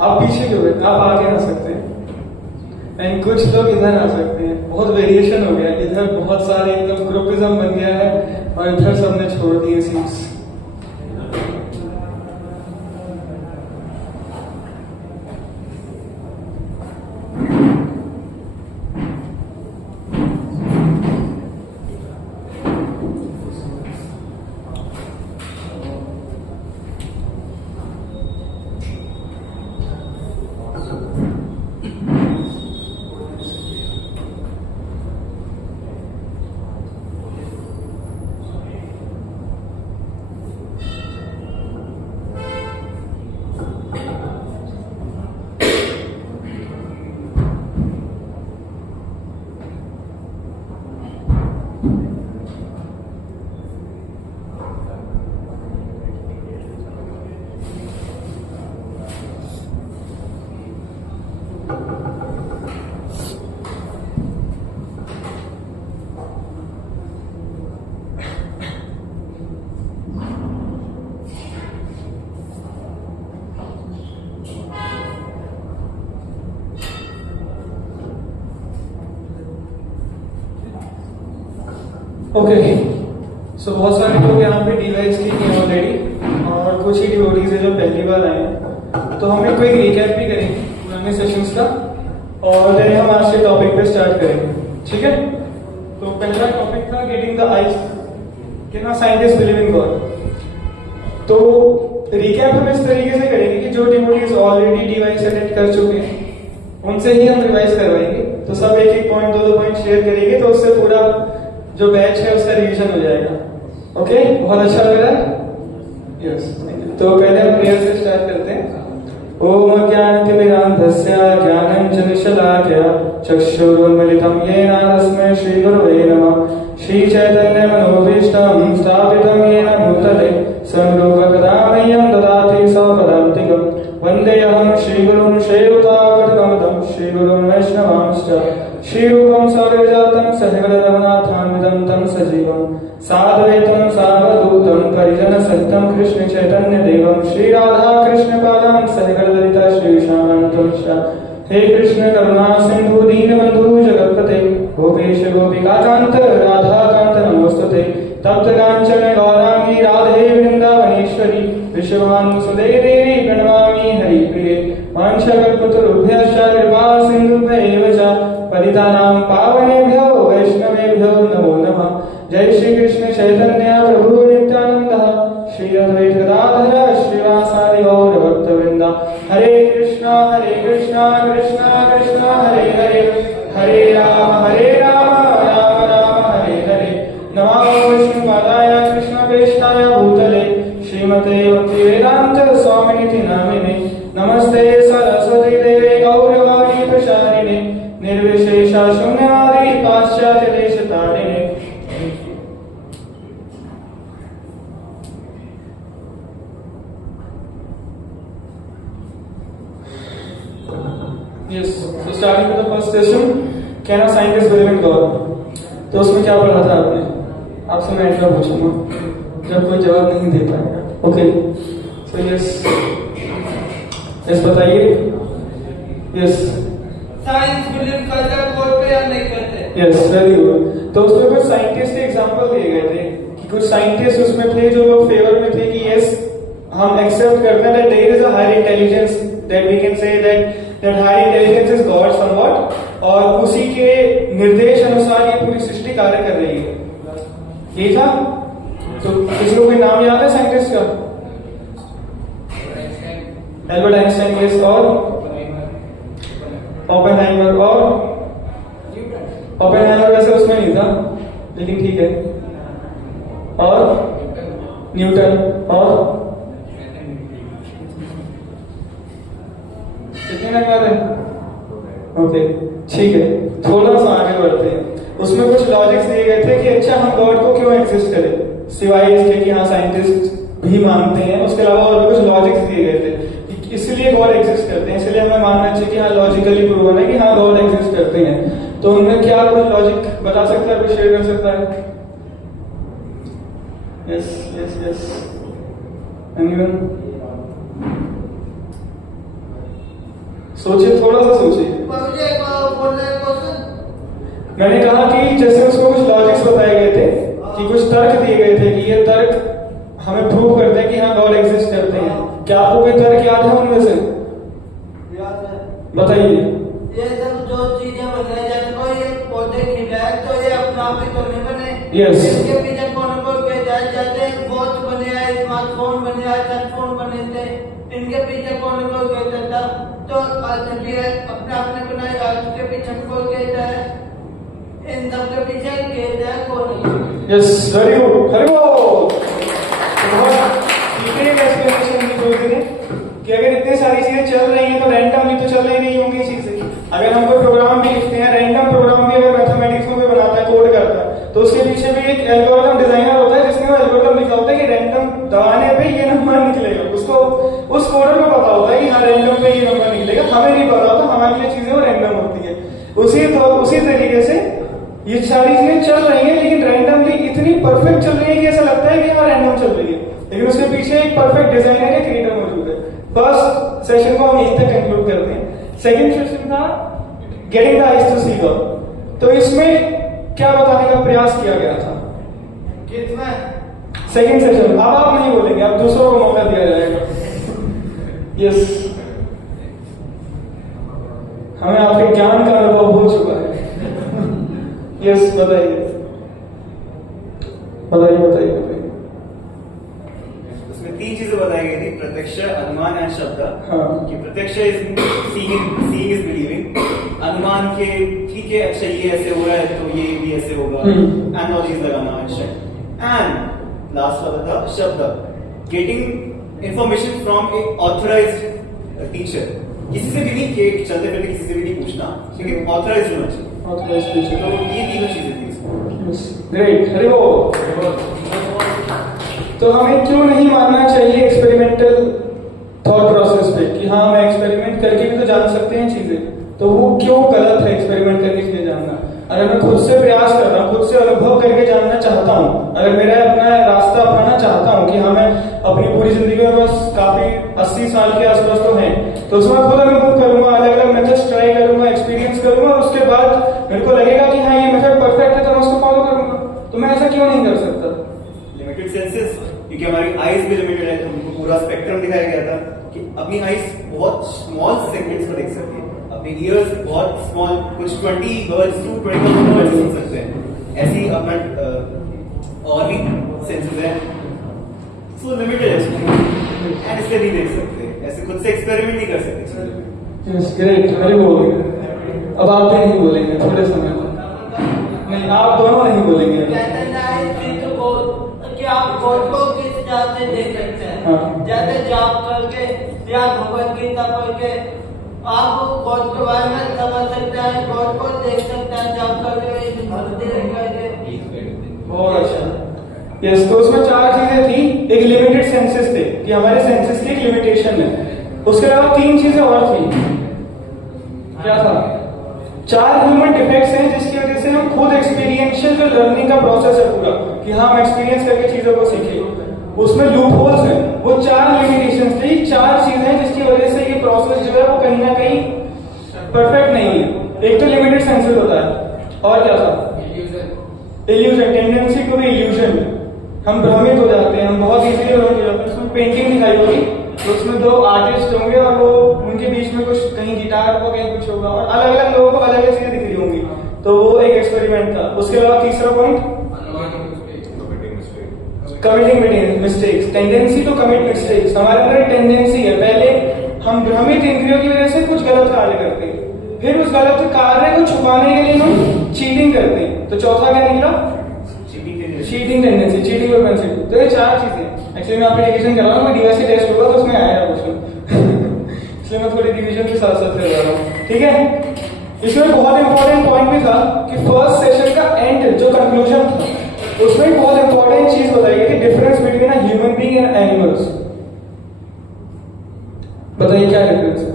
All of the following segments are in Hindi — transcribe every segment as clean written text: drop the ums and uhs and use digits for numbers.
आप पीछे क्यों बैठे, आप आगे आ सकते हैं। एंड कुछ लोग इधर आ सकते हैं। बहुत वेरिएशन हो गया, इधर बहुत सारे एकदम ग्रुपिज्म बन गया है और इधर सबने छोड़ दिए सीट्स। ओके, सो बहुत सारे लोग यहाँ पे डिवाइस की हैं ऑलरेडी और कुछ ही डिवोटीज है जो पहली बार आए हैं। तो हम एक क्विक रिकैप भी करेंगे पुराने सेशंस का और देन हम आज के टॉपिक पे स्टार्ट करेंगे, ठीक है। तो पहला टॉपिक था getting the eyes, can scientist believe in God. तो रिकैप हम इस तरीके से करेंगे कि जो डिवोटीज ऑलरेडी डिवाइस अटेंड कर चुके हैं उनसे ही हम रिवाइज करवाएंगे। तो सब एक एक पॉइंट दो पॉइंट शेयर करेंगे तो उससे पूरा जो बैच है उसका रिवीजन हो जाएगा। ओके, बहुत अच्छा लग रहा है। यस, तो पहले हम प्रेयर से स्टार्ट करते हैं। ओम अज्ञानतिमिरान्धस्य ज्ञानञ्जनशलाकया चक्षुरुन्मिलितं येन तस्मै श्रीगुरवे नमः। श्रीचैतन्यमनोभीष्टं स्थापितं येन भूतले स्वयं मह्यं ददाति स्वपदान्तिकं। वन्देऽहं श्रीगुरुं श्रीयुतापदकमलं श्रीगुरुं वैष्णवांश्च श्रीरूपं सौरजातं सहगणरघुनाथान्वितं तं सजीवं साद्वैतं सावधूतं परिजनसहितं कृष्ण चैतन्यदेवं श्रीराधा कृष्णपादां सहगणललिता श्रीविशाखान्वितं च। हे कृष्ण करुणा सिन्धु दीनबन्धु जगत्पते गोपेश गोपिकाकान्त राधाकान्त नमोस्तुते। तप्त काञ्चन गौरांगी राधे वृन्दावनेश्वरी विश्वानुसुते देवी प्रणमामि हरिप्रिये। वाञ्छाकल्पतरुभ्यश्च कृपा सिन्धुभ्यैव च पतितानां पावनेभ्यो वैष्णवेभ्यो नमो नमः। जय श्री कृष्ण चैतन्य प्रभु नित्यानंद श्री अद्वैत गदाधर श्रीवासादि गौर भक्तवृंद। हरे कृष्णा कृष्णा कृष्णा हरे हरे, हरे राम राम राम हरे हरे। नमो विष्णुपादाय कृष्णप्रेष्ठाय भूतले श्रीमते भक्तिवेदांत स्वामिनिति नामिने। नमस्ते सरस्वती देवे गौरवाणी प्रचारिणे निर्विशेष शून्यवादी पाश्चात्य देश तारिणे। Yes, so starting with the first session, can a scientist believe in God? तो उसमें क्या पढ़ा था आपने? आपसे मैं इंट्रो पूछूंगा जब कोई जवाब नहीं दे पाएगा। ओके, सो यस बताइए। यस, साइंस बिलीव करते हैं गॉड पे या नहीं करते? Yes, very good. तो उसमें कुछ साइंटिस्ट के एग्जांपल दिए गए थे कि कुछ साइंटिस्ट उसमें थे जो लोग फेवर में थे कि यस हम एक्सेप्ट करते हैं that there is a higher intelligence, that we can say that higher intelligence is God somewhat, और उसी के निर्देश अनुसार ये पूरी सृष्टि कार्य कर रही है। ये था। तो किसी को कोई नाम याद है साइंटिस्ट का? एल्बर्ट आइंस्टाइन, यस, और ओपेनहाइमर, और ओपेनहाइमर वैसे उसमें नहीं था लेकिन ठीक है, और न्यूटन, और कितने नंबर है? ओके, ठीक है, थोड़ा सा आगे बढ़ते हैं। उसमें कुछ लॉजिक्स दिए गए थे कि अच्छा हम गॉड को क्यों एक्सिस्ट करें, सिवाय इसके कि हाँ साइंटिस्ट भी मानते हैं, उसके अलावा और भी कुछ लॉजिक्स दिए गए थे कि इसलिए गॉड एग्जिस्ट करते हैं, इसलिए हमें मानना चाहिए कि हाँ लॉजिकली प्रूवन है कि हाँ गॉड एग्जिस्ट करते हैं। तो उनमें क्या कुछ लॉजिक बता सकता है, कुछ शेयर कर सकता है? Yes yes yes, anyone? सोचिए, थोड़ा सा सोचिए। मुझे बोलना है क्वेश्चन। मैंने कहा कि जैसे उसको कुछ लॉजिक्स बताए गए थे कि कुछ तर्क दिए गए थे कि ये तर्क हमें प्रूव करते हैं कि हाँ गॉड एग्जिस्ट करते हैं। क्या आपको कोई तर्क याद है उनमें से? याद है। बताइए। ये सब जो चीजें बन रही है, जैसे कोई ये पौधे खिला है तो ये अपने आप ही तो नहीं बने। Yes. इसके पीछे कौन कौन के जाते हैं, वॉच बने हैं, स्मार्टफोन बने हैं, सेलफोन बने थे, इनके पीछे कौन कौन कहता था? तो चलिए अपने आप ने बनाए, उसके पीछे कौन कहता है? इन सब के पीछे कहता है कौन? Yes, very good, very good. बहुत ठीक है एक्सप्लेनेशन दी बोलते थे कि अगर इतनी सारी चीजें चल रही हैं तो रैंडमली तो चल रही नहीं होंगी चीजें। अगर हम कोई प्रोग्राम भी लिखते हैं, रैंडम प्रोग्राम भी अगर मैथमेटिक्स में बनाता है, कोड करता है, तो उसके पीछे भी एक एल्गोरिथम डिजाइनर होता है जिसमें वो एल्गोरिथम लिखा होता है कि रैंडम दबाने पे ये नंबर निकलेगा। उसको उस कोडर को पता होता है कि हाँ रैंडम पे ये नंबर निकलेगा, हमें नहीं पता होता, हमारे लिए चीजें वो रैंडम होती है। उसी तरीके से ये सारी चीजें चल रही हैं लेकिन रैंडमली इतनी परफेक्ट चल रही है कि ऐसा लगता है कि हाँ रैंडम चल रही है, लेकिन उसके पीछे एक परफेक्ट डिजाइनर या क्रिएटर मौजूद है। फर्स्ट सेशन को हम यहीं तक कंक्लूड करते हैं। सेकंड सेशन था getting the eyes to see God. तो इसमें क्या बताने का प्रयास किया गया था? किसमें? Second session. अब आप नहीं बोलेंगे, अब दूसरों को मौका दिया जाएगा। यस, हमें आपके ज्ञान का अनुभव हो चुका है। यस, बताइए बताइए बताइए बताइए। उसमें 3 चीजें बताई गई थी, प्रत्यक्ष, अनुमान एंड शब्द। हाँ। कि प्रत्यक्ष इज सीइंग इज बिलीविंग, अनुमान के ठीक है अच्छा ये ऐसे हो रहा है तो ये भी ऐसे होगा, एनालॉजीज लगाना अच्छा। एंड लास्ट वाला था शब्द, getting information from A authorised teacher. किसी से भी नहीं कि चलते फिरते किसी से भी नहीं पूछना, लेकिन ऑथराइज्ड होना चाहिए। Authorised teacher. तो ये 3 चीजें थी इसमें। ग्रेट, हरि बोल। तो हमें क्यों नहीं मानना चाहिए एक्सपेरिमेंटल थॉट प्रोसेस पे कि हाँ मैं एक्सपेरिमेंट करके भी तो जान सकते हैं चीजें, तो वो क्यों गलत है एक्सपेरिमेंट करके चीजें जानना? अगर मैं खुद से प्रयास कर रहा हूँ, खुद से अनुभव करके जानना चाहता हूँ, अगर मेरा अपना रास्ता अपनाना चाहता हूँ कि हाँ मैं अपनी पूरी जिंदगी में बस काफी 80 साल के आसपास तो है, तो उसमें खुद अनुभव करूंगा, अलग अलग मेथड्स ट्राई करूंगा, एक्सपीरियंस करूंगा, और उसके बाद मेरे को लगेगा कि हाँ ये मेथड परफेक्ट है तो मैं उसको फॉलो करूंगा। तो मैं ऐसा क्यों नहीं कर सकता? लिमिटेड सेंसेस, क्योंकि हमारी आईज भी लिमिटेड है, तो हमको पूरा स्पेक्ट्रम दिखाया गया था कि अपनी आईज बहुत स्मॉल सेगमेंट्स को देख सकती है, अपनी ईयर्स बहुत स्मॉल, कुछ 20 वर्ड्स टू 20 वर्ड्स सुन सकते हैं। ऐसी अपना और भी सेंसेस है, सो लिमिटेड है एंड इसलिए नहीं देख सकते, ऐसे खुद से एक्सपेरिमेंट नहीं कर सकते। Yes, great, very good. अब आप भी नहीं बोलेंगे थोड़े समय में? नहीं, आप दोनों नहीं बोलेंगे। कि आप गॉड को किस तरह से देख सकते हैं? हाँ। जैसे जाप करके या भगवत गीता पढ़ के आप गॉड के बारे में समझ सकते हैं, गॉड को देख सकते हैं, जाप करके, भक्ति करके। बहुत अच्छा। यस, तो उसमें 4 चीजें थी। एक लिमिटेड सेंसेस थे कि हमारे सेंसेस की एक लिमिटेशन है। उसके अलावा 3 चीजें और थी। क्या था? 4 ह्यूमन डिफेक्ट्स हैं जिसकी वजह से हम खुद एक्सपीरियंशियल जो लर्निंग का प्रोसेस है पूरा, कि हाँ हम एक्सपीरियंस करके चीजों को सीखे, उसमें लूप होल्स हैं। वो 4 लिमिटेशंस थी, 4 चीजें जिसकी वजह से ये प्रोसेस जो है वो कहीं ना कहीं परफेक्ट नहीं है। एक तो लिमिटेड सेंसेस होता है, और क्या था? Illusion, tendency to be illusion. हम भ्रमित हो जाते हैं, हम बहुत इजीली भ्रमित हो जाते हैं। उसमें पेंटिंग दिखाई होगी तो उसमें 2 आर्टिस्ट होंगे और वो उनके बीच में कुछ कहीं गिटार होगा, कहीं कुछ होगा, और अलग अलग लोगों को अलग अलग चीजें दिख रही होंगी। तो वो एक एक्सपेरिमेंट था। उसके अलावा तीसरा point, committing mistakes, tendency to commit mistakes. हमारे अंदर टेंडेंसी है, पहले हम भ्रमित इंद्रियों की वजह से कुछ गलत कार्य करते हैं, फिर उस गलत कार्य को छुपाने के लिए हम चीटिंग करते हैं। तो चौथा क्या निकला? Cheating tendency, cheating propensity. तो ये 4 चीजें एक्चुअली मैं आपकी डिवीजन कर रहा हूँ, डीएससी टेस्ट होगा तो उसमें आया क्वेश्चन इसलिए मैं थोड़ी डिवीजन के साथ साथ कर रहा हूँ, ठीक है। इसमें बहुत इंपॉर्टेंट पॉइंट भी था कि फर्स्ट सेशन का एंड जो कंक्लूजन था उसमें बहुत इंपॉर्टेंट चीज बताई गई थी, difference between a human being and animals. बताइए क्या डिफरेंस है?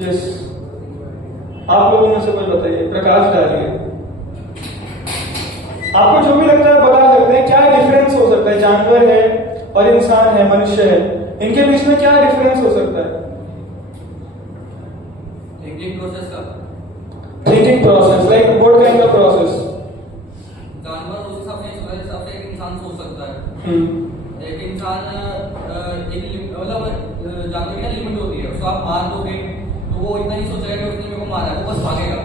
यस, आप लोगों में से कोई बताइए, प्रकाश डालिए। आपको जो भी लगता है बता सकते हैं। क्या डिफरेंस हो सकता है? जानवर है, और इंसान है, मनुष्य है, इनके बीच में क्या डिफरेंस हो सकता है? थिंकिंग प्रोसेस का। Thinking process, like what kind of process? जानवर उस हिसाब से एक इंसान सोच सकता है। एक इंसान मतलब जानवर की लिमिट होती है, उसको आप मार दोगे तो वो इतना नहीं सोचेगा कि उसने मेरे को मारा है, वो बस भागेगा।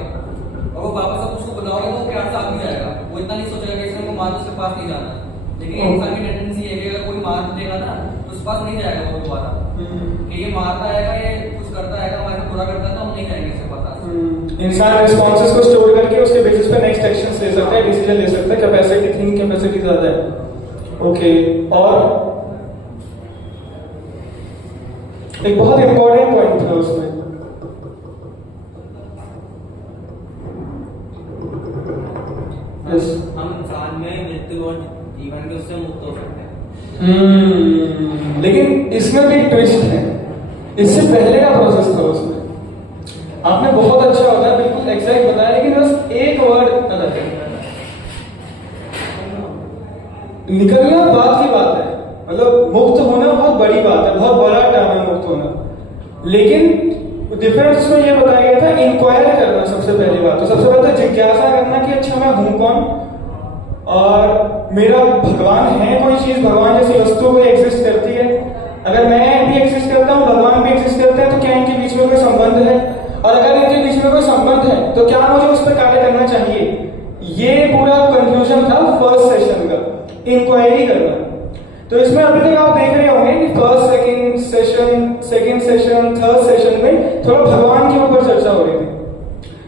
और वो वापस आप उसको बुलाओगे वो प्यार से आगे जाएगा, वो इतना नहीं सोचेगा कि इसने मेरे को मार, उसके पास नहीं जाना। लेकिन इंसान की टेंडेंसी है कि अगर कोई मार देगा ना तो उस पास नहीं जाएगा वो दोबारा, कि ये मारता है, ये कुछ करता है, हमारे साथ बुरा करता है तो हम नहीं जाएंगे इसके पास। इंसान रिस्पॉन्सेस को स्टोर करके उसके बेसिस पे नेक्स्ट एक्शंस ले सकता है, डिसीजन ले सकता है, कैपेसिटी, थिंकिंग कैपेसिटी ज्यादा है। ओके, और एक बहुत इंपॉर्टेंट पॉइंट था उसमें, हम इंसान में मृत्यु और जीवन के उससे मुक्त हो सकते हैं। लेकिन इसमें भी एक ट्विस्ट है, इससे पहले का प्रोसेस था उसमें। आपने बहुत अच्छा होता है, बिल्कुल एग्जैक्ट बताया, लेकिन बस एक वर्ड अलग है। निकलना बात की बात है, मतलब मुक्त होना बहुत बड़ी बात है, बहुत बड़ा टर्म है मुक्त होना। लेकिन डिफरेंस में ये बताया गया था इंक्वायर करना, सबसे पहली बात तो सबसे पहले तो जिज्ञासा करना कि अच्छा मैं हूं कौन, और मेरा भगवान है कोई चीज, भगवान जैसी वस्तु कोई एग्जिस्ट करती है? अगर मैं भी एग्जिस्ट करता हूं, भगवान भी एग्जिस्ट करते हैं, तो क्या इनके बीच में कोई संबंध है? और अगर इनके बीच में कोई संबंध है तो क्या मुझे उस पर कार्य करना चाहिए? ये पूरा कंफ्यूजन था फर्स्ट सेशन का, इंक्वायरी करना। तो इसमें अभी तक आप देख रहे होंगे कि first second session, third session में थोड़ा भगवान के ऊपर चर्चा हो रही थी।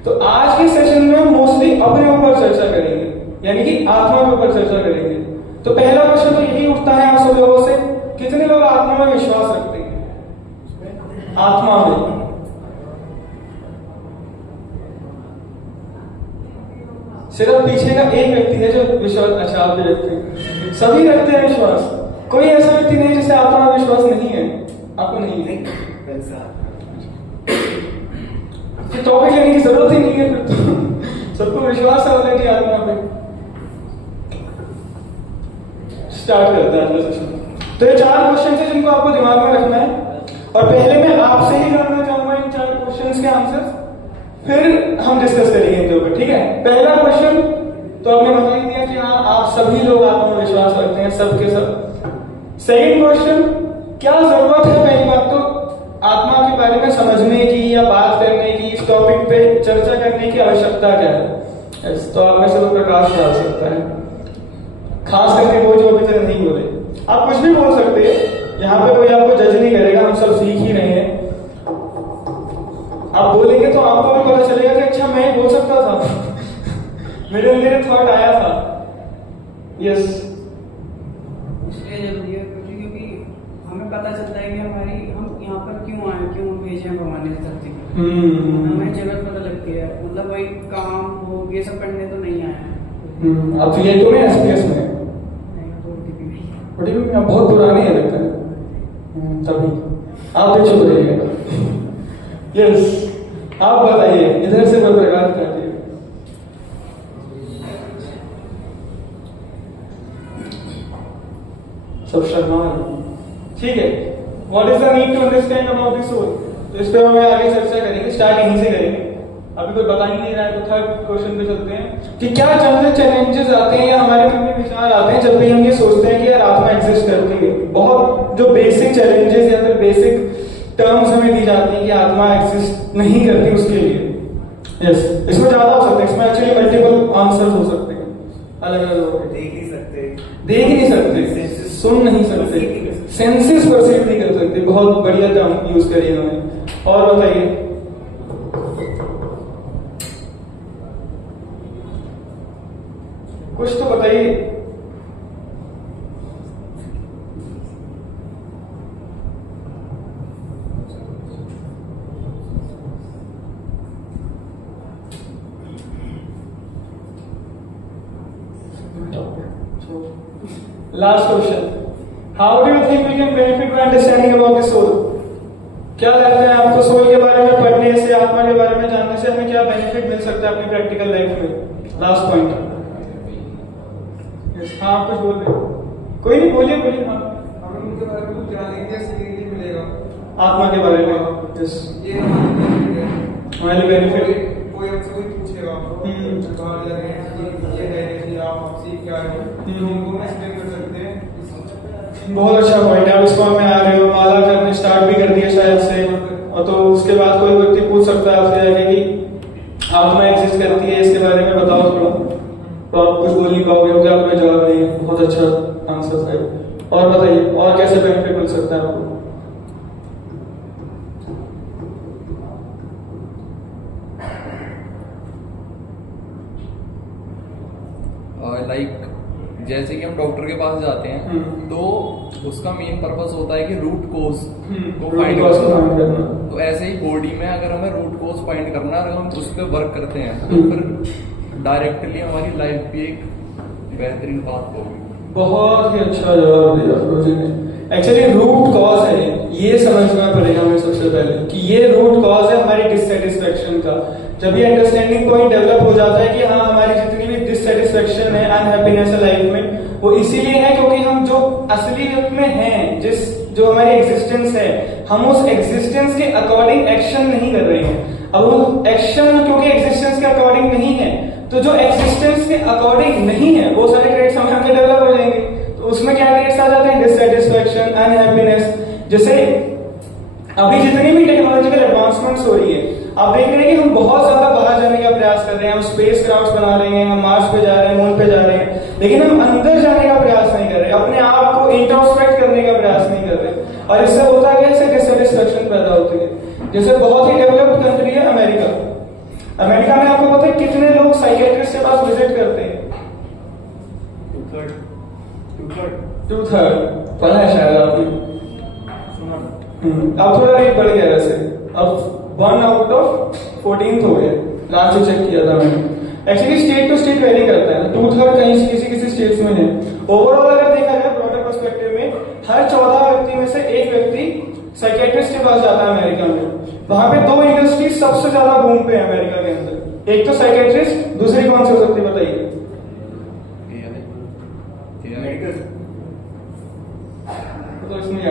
तो आज के सेशन में मोस्टली अपने ऊपर चर्चा करेंगे, यानी कि आत्मा के ऊपर चर्चा करेंगे। तो पहला क्वेश्चन तो यही उठता है आप सब लोगों से, कितने लोग आत्मा में विश्वास रखते हैं? आत्मा में सिर्फ पीछे का एक व्यक्ति है जो विश्वास, अच्छा आप भी रखते हैं, सभी रखते हैं विश्वास। कोई ऐसा व्यक्ति नहीं जिसे आत्मा में विश्वास नहीं है? आपको नहीं है? टॉपिक लेने की जरूरत ही नहीं है फिर तो सबको विश्वास है ऑलरेडी आत्मा पे। स्टार्ट करते हैं अपना सेशन। तो ये 4 क्वेश्चन है जिनको आपको दिमाग में रखना है, और पहले मैं आपसे ही जानना चाहूंगा इन 4 क्वेश्चंस के आंसर, फिर हम डिस्कस करेंगे इनके ऊपर, ठीक है? पहला क्वेश्चन तो आपने बता ही दिया कि हाँ आप सभी लोग आत्मा में विश्वास रखते हैं, सबके सब। सेकंड क्वेश्चन, क्या जरूरत है पहली बात तो आत्मा के बारे में समझने की या बात करने की, इस टॉपिक पे चर्चा करने की आवश्यकता क्या है? तो आप में से तो प्रकाश डाल सकता है, खास करके वो जो अभी तक नहीं बोले। आप कुछ भी बोल सकते हैं, यहाँ पे कोई आपको जज नहीं करेगा, हम सब सीख ही रहे हैं। आप बोलेंगे तो आपको भी पता चलेगा कि अच्छा मैं बोल सकता था मेरे अंदर थॉट आया था। यस, इसलिए जरूरी है क्योंकि हमें पता चलता है कि हम यहाँ पर क्यों आए, क्यों भेजे हैं भगवान ने धरती पर। हमें जगह पता लगती है, मतलब वही काम हो ये सब करने तो नहीं आए हैं। अब तो ये तो नहीं एसपीएस में ओटीपी में बहुत पुरानी है लगता है, तभी आप भी चुप रहिएगा। यस, आप बताइए, इधर से कोई प्रकाश करती है? सब शर्मा, ठीक है। What is the need to understand about the soul? तो इस पे हम आगे चर्चा करेंगे, स्टार्ट यहीं से करेंगे। अभी कोई बता ही नहीं रहा है तो थर्ड क्वेश्चन पे चलते हैं कि क्या जनरल चैलेंजेस आते हैं या हमारे मन में विचार आते हैं जब भी हम ये सोचते हैं कि यार आत्मा एग्जिस्ट करती है। बहुत जो बेसिक चैलेंजेस या फिर बेसिक टर्म्स हमें दी जाती है कि आत्मा एग्जिस्ट नहीं करती उसके लिए। यस, इसमें ज्यादा हो सकते हैं, इसमें एक्चुअली मल्टीपल आंसर हो सकते हैं, अलग अलग लोग देख नहीं सकते, सुन नहीं सकते, सेंसेस परसीव नहीं कर सकते। बहुत बढ़िया टर्म यूज करिए उन्होंने। और बताइए, कुछ तो बताइए। Last question, how do you think we can benefit by understanding about the soul? क्या लगता है आपको सोल के बारे में पढ़ने से, आत्मा के बारे में जानने से हमें क्या बेनिफिट मिल सकता है अपनी प्रैक्टिकल लाइफ में? Last point. हाँ, आप कुछ बोल रहे हो? कोई नहीं, बोलिए बोलिए। हाँ, के बारे में कुछ जानने के लिए मिलेगा। आत्मा के बारे में ये हमारे बेनिफिट कोई हमसे कोई पूछेगा बाहर जा रहे हैं ये है कि आप आपसी क्या है उनको एक्सप्लेन कर सकते हैं। बहुत अच्छा पॉइंट है। आप इस फॉर्म में आ रहे हो, माला करने स्टार्ट भी कर दिया शायद से, और तो उसके बाद कोई व्यक्ति पूछ सकता है आपसे जाके कि आत्मा एग्जिस्ट करती है, इसके बारे में बताओ थोड़ा, तो आप कुछ बोल नहीं पाओगे क्योंकि आपका जवाब नहीं है। बहुत अच्छा आंसर था। और बताइए और कैसे बेनिफिट मिल सकता है आपको? लाइक जैसे कि हम डॉक्टर के पास जाते हैं तो उसका मेन पर्पस होता है कि रूट कोज को फाइंड करना। तो ऐसे ही बॉडी में अगर हमें रूट कोज फाइंड करना है, अगर हम उस पर वर्क करते हैं तो फिर डायरेक्टली हमारी लाइफ भी एक बेहतरीन बात होगी। बहुत ही अच्छा जवाब दिया रोजी ने। एक्चुअली रूट कॉज है, ये समझना पड़ेगा हमें सबसे पहले कि ये रूट कॉज है हमारी डिससेटिस्फेक्शन का। जब ये अंडरस्टैंडिंग पॉइंट डेवलप हो जाता है कि हाँ हमारी जितनी भी डिससेटिस्फेक्शन है, अनहैप्पीनेस है लाइफ में, वो इसीलिए है क्योंकि हम जो असलियत में हैं, जो हमारी एग्जिस्टेंस है, हम उस एग्जिस्टेंस के अकॉर्डिंग एक्शन नहीं कर रहे हैं। अब वो एक्शन क्योंकि एग्जिस्टेंस के अकॉर्डिंग नहीं है, तो जो एग्जिस्टेंस के अकॉर्डिंग नहीं है वो सारे ट्रेट्स हमें अंदर डेवलप हो जाएंगे। तो उसमें क्या ट्रेट्स आ जाते हैं? Dissatisfaction, unhappiness. जैसे अभी जितनी भी टेक्नोलॉजिकल एडवांसमेंट्स हो रही है, आप देख रहे हैं कि हम बहुत ज्यादा बाहर जाने का प्रयास कर रहे हैं, हम स्पेस क्राफ्ट बना रहे हैं, हम मार्स पे जा रहे हैं, मून पे जा रहे हैं, लेकिन हम अंदर जाने का प्रयास नहीं कर रहे, अपने आप को इंट्रोस्पेक्ट करने का प्रयास नहीं कर रहे। और इससे होता क्या है? इससे डिससेटिस्फेक्शन पैदा होती है। जैसे बहुत ही डेवलप्ड कंट्री है अमेरिका। अमेरिका में आपको पता है कितने लोग साइकियाट्रिस्ट के पास विजिट करते हैं? 2/3 पता है शायद आपने। अब थोड़ा रेट बढ़ गया वैसे, अब 1 आउट ऑफ 14 हो गया, लास्ट चेक किया था मैंने। Actually state to state vary करता है, 2/3 कहीं किसी स्टेट्स में है। ओवरऑल अगर देखा जाए ब्रॉडर पर्सपेक्टिव में, हर 14 व्यक्ति में से एक व्यक्ति साइकियाट्रिस्ट के पास जाता है अमेरिका में। वहां पे 2 इंडस्ट्री सबसे ज्यादा बूम पे है अमेरिका के अंदर, एक तो साइकियाट्रिस्ट, दूसरी कौन सी हो सकती है बताइए? तो इसमें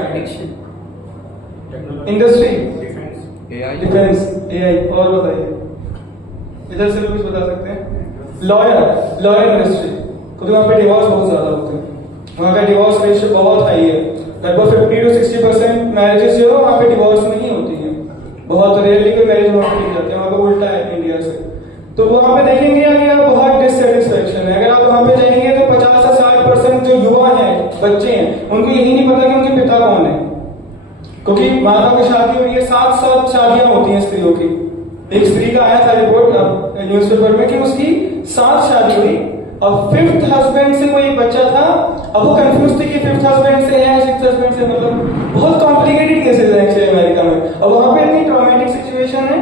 इंडस्ट्री, डिफेंस, एआई, और बताइए इधर से भी कुछ बता सकते हैं? लॉयर इंडस्ट्री, क्योंकि वहां पे डिवोर्स बहुत ज्यादा होते हैं, वहां का डिवोर्स रेशियो बहुत हाई है। लगभग 50 to 60% मैरिजेस जो है वहां पे डिवोर्स नहीं होती है, बहुत रेयरली कोई मैरिज वहां पे नहीं जाती है, वहां पे उल्टा है इंडिया से। तो वहां पे देखेंगे कि आप बहुत डिससेटिस्फेक्शन है। अगर आप वहां पे जाएंगे तो 50 से 60% जो युवा हैं, बच्चे हैं, उनको यही नहीं पता कि उनके पिता कौन है, क्योंकि माता की शादी हो रही है, 7 शादियां होती हैं स्त्रियों की। एक स्त्री का आया था रिपोर्ट न्यूज़पेपर में कि उसकी 7 शादी हुई और 5th हस्बैंड से कोई एक बच्चा था। अब वो कंफ्यूज थे कि 5th हस्बैंड से है, 6th हस्बैंड से, मतलब बहुत कॉम्प्लिकेटेड केसेस है एक्चुअली अमेरिका में। और वहां पे इतनी ट्रॉमेटिक सिचुएशन है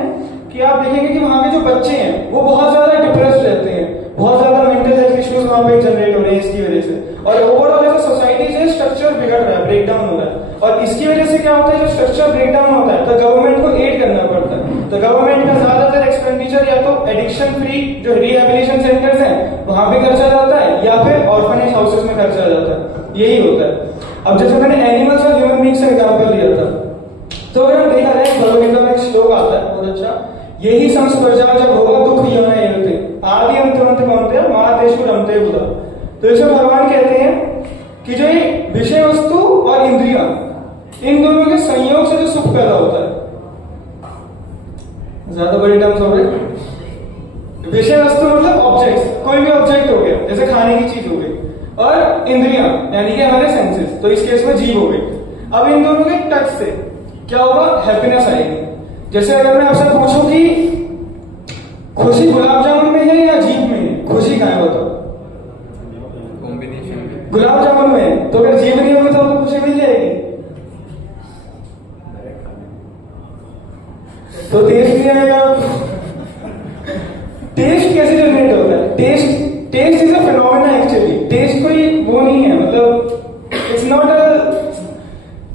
कि आप देखेंगे कि वहां के जो बच्चे हैं वो बहुत ज्यादा डिप्रेस्ड रहते हैं, बहुत ज्यादा मेंटल हेल्थ इश्यूज वहां पे जनरेट हो रहे हैं इसकी वजह से। और ओवरऑल एज सोसाइटी से स्ट्रक्चर बिगड़ रहा है, ब्रेक डाउन हो रहा है। और इसकी वजह से क्या होता है, जब स्ट्रक्चर ब्रेक डाउन होता है तो गवर्नमेंट को एड करना पड़ता है। तो गवर्नमेंट का ज्यादातर एक्सपेंडिचर या तो एडिक्शन फ्री जो रिहेबिलिटेशन सेंटर्स हैं वहां पे खर्चा जाता है, या फिर ऑर्फनेज हाउसेस में खर्चा जाता है, यही होता है। अब जैसे मैंने एनिमल्स और ह्यूमन बीइंग्स का एग्जांपल लिया था, तो अगर हम देखा जाए भगवद में एक श्लोक आता है बहुत अच्छा, यही संस्पर्शा जब होगा दुख योना एवते आदि अंतवंत कौनते महातेषु रमते बुधा। तो इसमें भगवान कहते हैं कि जो ये विषय वस्तु और इंद्रियां, इन दोनों के संयोग से जो सुख पैदा होता है, ज्यादा बड़ी टर्म्स हो गए, विषय वस्तु मतलब ऑब्जेक्ट्स, कोई भी ऑब्जेक्ट हो गया, जैसे खाने की चीज हो गई, और इंद्रियां यानी कि हमारे सेंसेस, तो इस केस में जीभ हो गई। अब इन दोनों के टच से क्या होगा, हैप्पीनेस आएगी। जैसे अगर मैं आपसे पूछूं कि खुशी गुलाब जामुन में है या जीभ में है, खुशी कहां है बताओ? कॉम्बिनेशन गुलाब जामुन में है, तो अगर जीभ नहीं होगी तो आपको खुशी मिल जाएगी। तो टेस्ट भी आएगा। टेस्ट कैसे जनरेट होता है? Taste is a phenomena actually. Taste कोई वो नहीं है, मतलब इट्स नॉट अ,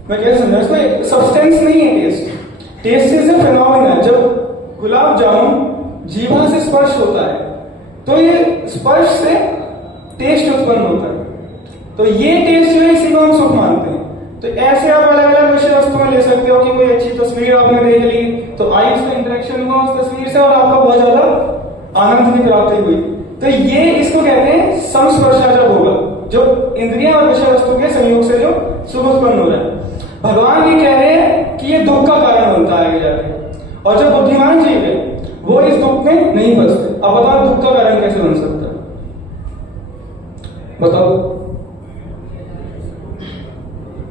मैं क्या समझा, इसमें सब्सटेंस नहीं है taste. Taste is a phenomena. जब गुलाब जामुन जीभा से स्पर्श होता है तो ये स्पर्श से टेस्ट उत्पन्न होता है, तो ये टेस्ट जो है इसी को हम सुख मानते हैं। तो ऐसे आप अलग अलग विषय वस्तुएं ले सकते हो कि कोई अच्छी तस्वीर आपने देख ली तो आईज का इंटरेक्शन हुआ उस तस्वीर से और आपका बहुत ज्यादा आनंद की प्राप्ति हुई। तो ये इसको कहते हैं संस्पर्शाचा भोग, जो इंद्रियां और विषय वस्तु के संयोग से जो सुख उत्पन्न हो रहा है। भगवान ये कह रहे हैं कि ये दुख का कारण बनता है आगे जाके, और जो बुद्धिमान जीव है वो इस दुख में नहीं फंसते। अब बताओ दुख का कारण कैसे बन सकता है, बताओ।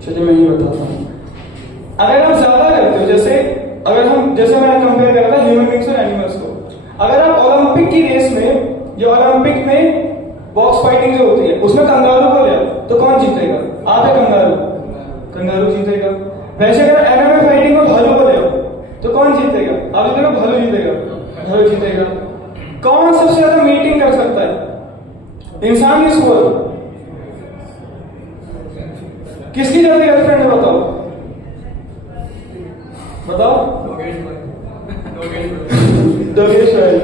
चलिए मैं ये बताता हूँ। अगर आप ज्यादा करते हो, जैसे मैंने कंपेयर करा था ह्यूमन बींग्स और एनिमल्स को, अगर आप ओलंपिक की रेस में या ओलंपिक में बॉक्स फाइटिंग जो होती है उसमें कंगारू को ले तो कौन जीतेगा? आप है कंगारू जीतेगा। वैसे अगर एमएमए फाइटिंग में भालू को ले तो कौन जीतेगा? आप जीतेगा, भालू जीतेगा। कौन सबसे ज्यादा मीटिंग कर सकता है, इंसान या सुअर? किसकी ज्यादा गर्लफ्रेंड है बताओ? दोगेश भाई,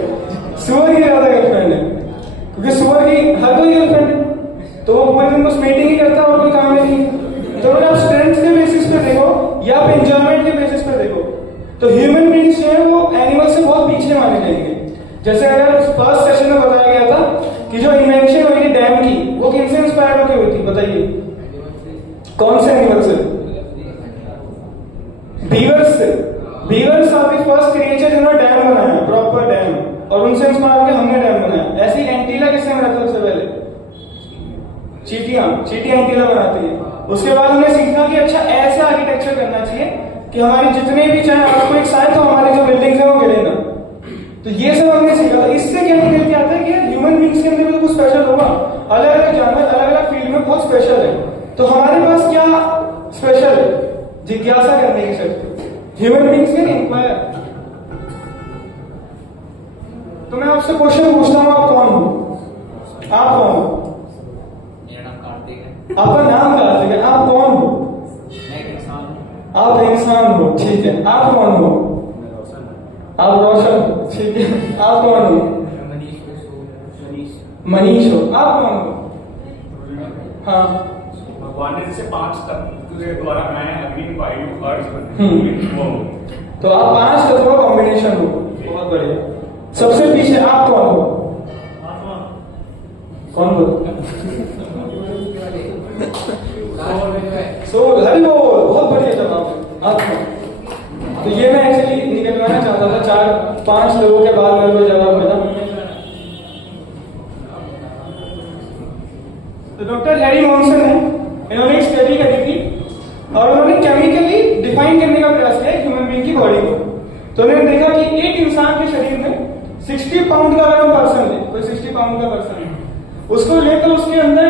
सुअर की ज्यादा गर्लफ्रेंड है, क्योंकि सुअर की हर कोई गर्लफ्रेंड है तो वो पूरे दिन बस मीटिंग ही करता है और कोई काम नहीं। तो अगर आप स्ट्रेंथ के बेसिस पे देखो या आप एंजॉयमेंट के बेसिस पे देखो तो ह्यूमन बींग्स जो है वो एनिमल से बहुत पीछे माने जाएंगे। जैसे अगर फर्स्ट सेशन में बताया गया था कि जो इन्वेंशन हुई थी डैम की, वो किनसे इंस्पायर्ड होकर हुई थी बताइए? कौन से एनिमल से? बीवर्स से। Beavers are the first creature जिन्होंने डैम बनाया, प्रॉपर डैम, और उनसे इंस्पायर होकर हमने डैम बनाया। ऐसी एंटीला किसने बनाया सबसे पहले? चींटियां एंटीला बनाती है। उसके बाद हमने सीखा कि अच्छा ऐसा आर्किटेक्चर करना चाहिए कि हमारे जितने भी चाहे आपको एक साइड तो हमारी जो बिल्डिंग्स है वो गिरे ना। तो ये सब हमने सीखा था। इससे क्या निकल के आता है कि ह्यूमन बींग्स के अंदर भी तो कुछ स्पेशल होगा। अलग अलग जानवर अलग अलग फील्ड में बहुत स्पेशल है, तो हमारे पास क्या स्पेशल है? जिज्ञासा करने की शक्ति। Human beings can inquire. तो मैं आपसे क्वेश्चन पूछता हूं, आप कौन हो? आप कौन हो? मेरा नाम कार्तिक है। आपका नाम कार्तिक है। आप कौन हो? मैं एक इंसान हूँ। आप इंसान हो, ठीक है। आप कौन हो? आप रोशन हो, ठीक है। आप कौन हो? मनीष हो। आप कौन हो? हाँ, भगवान ने जैसे 5 तत्व के द्वारा बनाया, अग्नि वायु अर्थ। तो आप 5 तत्वों का कॉम्बिनेशन हो, बहुत बढ़िया। सबसे पीछे आप कौन हो? कौन बोल? सोल। हरि बोल, बहुत बढ़िया जवाब। आत्मा। तो ये मैं एक्चुअली निकलवाना चाहता था, 4-5 लोगों के बाद मेरे को जवाब मिला। तो डॉक्टर हैरी मॉन्सन है, इन्होंने एक स्टडी करी थी और उन्होंने केमिकली डिफाइन करने का प्रयास किया ह्यूमन बीइंग की बॉडी को। तो उन्होंने देखा कि एक इंसान के शरीर में 60 पाउंड का अगर पर्सन है, कोई 60 पाउंड का पर्सन है, उसको लेकर उसके अंदर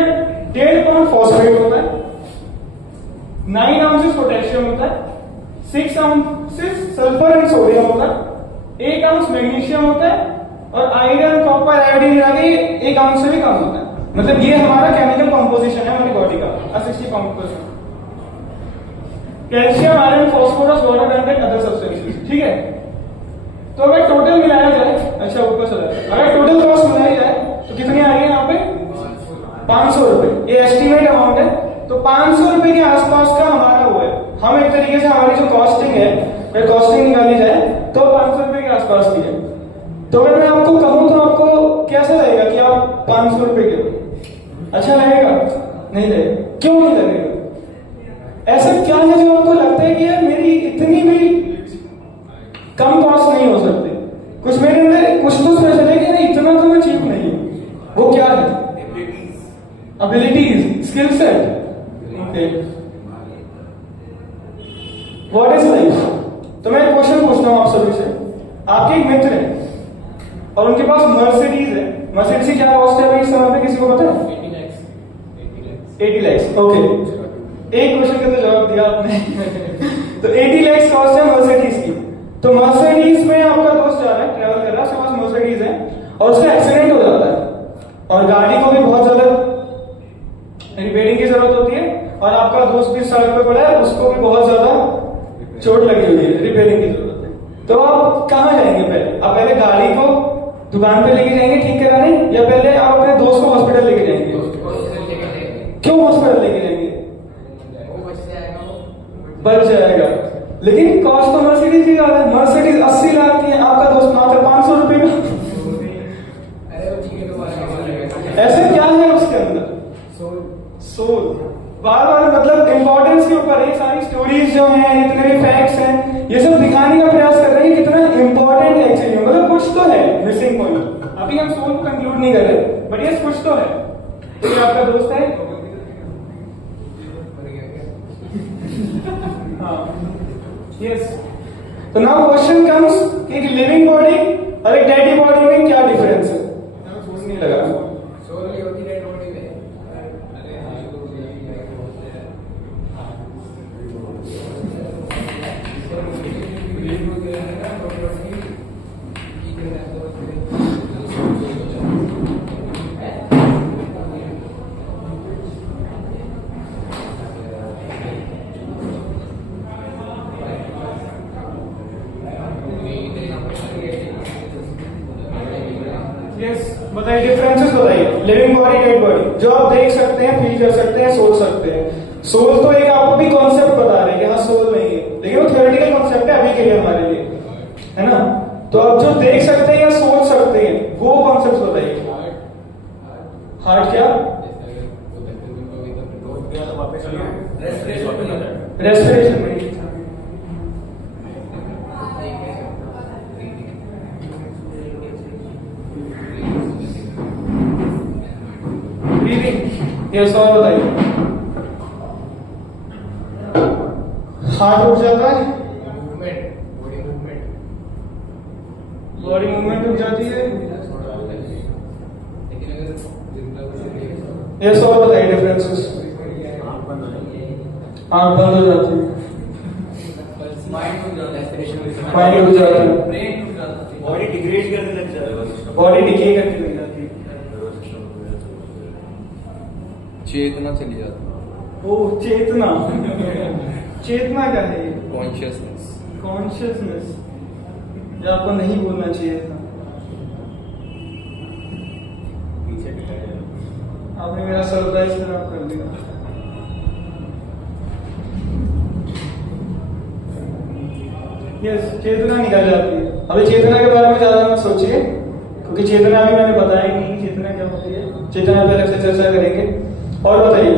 1.5 पाउंड फॉस्फेट होता है, 9 आउंसेस पोटेशियम होता है, 6 आउंसेस सल्फर एंड सोडियम होता है, 1 आउंस मैग्नीशियम होता है, और आयरन कॉपर आयोडीन आदि 1 आउंस से भी कम होता है। मतलब ये हमारा केमिकल कंपोजिशन है हमारी बॉडी का 60 pound person. Calcium, iron, phosphorus, water content, other substances, ठीक है। तो अगर टोटल मिलाया जाए, अच्छा ऊपर चला जाए, अगर टोटल कॉस्ट मिलाई जाए तो कितनी आ रही है यहाँ पे? 500 रुपए। ये एस्टिमेट अमाउंट है। तो 500 रुपए के आसपास का हमारा वो है। हम एक तरीके से हमारी जो कॉस्टिंग है, अगर कॉस्टिंग निकाली जाए तो 500 रुपए के आसपास की है। तो अगर मैं आपको कहूं तो आपको कैसा लगेगा कि आप 500 रुपए के? अच्छा लगेगा? नहीं लगेगा। क्यों नहीं लगेगा? ऐसा क्या है जो आपको लगता है कि यार मेरी इतनी भी कम कॉस्ट नहीं हो सकती? कुछ मेरे अंदर कुछ तो स्पेशल है कि नहीं, इतना तो मैं चीप नहीं हूं। वो क्या है? Abilities, skill set. Okay, what is life? तो मैं एक क्वेश्चन पूछता हूं आप सभी से। आपके एक मित्र है और उनके पास मर्सिडीज है। मर्सिडीज की क्या कॉस्ट है अभी इस समय पे, किसी को पता है? 80 लाख। ओके, एक क्वेश्चन का तो जवाब दिया आपने। तो 80 लाख कॉस्ट है मर्सिडीज की। तो मर्सिडीज में आपका दोस्त जा रहा है, ट्रैवल कर रहा है, उसके पास मर्सिडीज है और उसका एक्सीडेंट हो जाता है और गाड़ी को भी बहुत ज्यादा रिपेयरिंग की जरूरत होती है और आपका दोस्त भी सड़क पे पड़ा है, उसको भी बहुत ज्यादा चोट लगी हुई है, रिपेयरिंग की जरूरत है। तो आप कहाँ जाएंगे? पहले आप पहले गाड़ी को दुकान पे लेके जाएंगे ठीक कराने, या पहले आप अपने दोस्त को हॉस्पिटल लेके जाएंगे? क्यों हॉस्पिटल लेके जाएंगे? बच जाएगा। लेकिन कॉस्ट तो मर्सिडीज की ज्यादा है, मर्सिडीज 80 लाख की है, आपका दोस्त मात्र 500 रुपए का। ऐसा क्या है उसके अंदर? सोल। बार बार मतलब इंपॉर्टेंस के ऊपर ये सारी स्टोरीज जो हैं, इतने भी फैक्ट्स हैं, ये सब दिखाने का प्रयास कर रहे हैं कितना इंपॉर्टेंट एक्चुअली, मतलब कुछ तो है मिसिंग पॉइंट। अभी हम सोल को कंक्लूड नहीं कर रहे, बट ये कुछ तो है। तो ये आपका दोस्त है। हाँ, यस। तो नाउ क्वेश्चन कम्स कि एक लिविंग बॉडी और एक डेड बॉडी में क्या डिफरेंस है? सोच नहीं लगा। बताइए डिफरेंसेस बताइए। लिविंग बॉडी, डेड बॉडी, जो आप देख सकते हैं, फील कर सकते हैं, सोच सकते हैं। सोल तो एक आपको भी कॉन्सेप्ट बता रहे हैं कि हाँ सोल नहीं है, लेकिन वो थ्योरेटिकल कॉन्सेप्ट है अभी के लिए हमारे लिए, है ना। तो आप जो देख सकते हैं या सोच सकते हैं वो कॉन्सेप्ट बताइए। हार्ट क्या? रेस्पिरेशन में ये सौ बताइए। हार्ट रुक जाता है, बॉडी मूवमेंट रुक जाती है। ये सौ बताइए डिफरेंसेस। आंख बंद हो जाती है, माइंड रुक जाता है, बॉडी डिग्रेड करने लग जाता है, बॉडी डिके करने लग जाती है, चेतना चली जाती है। ओ चेतना। चेतना क्या है? कॉन्शियसनेस। कॉन्शियसनेस ये आपको नहीं बोलना चाहिए था, आपने मेरा सरप्राइज खराब कर दिया। यस, चेतना निकल जाती है। अभी चेतना के बारे में ज्यादा मत सोचिए, क्योंकि चेतना भी मैंने बताया ही नहीं चेतना क्या होती है, चेतना पे अलग से चर्चा करेंगे। और बताइए।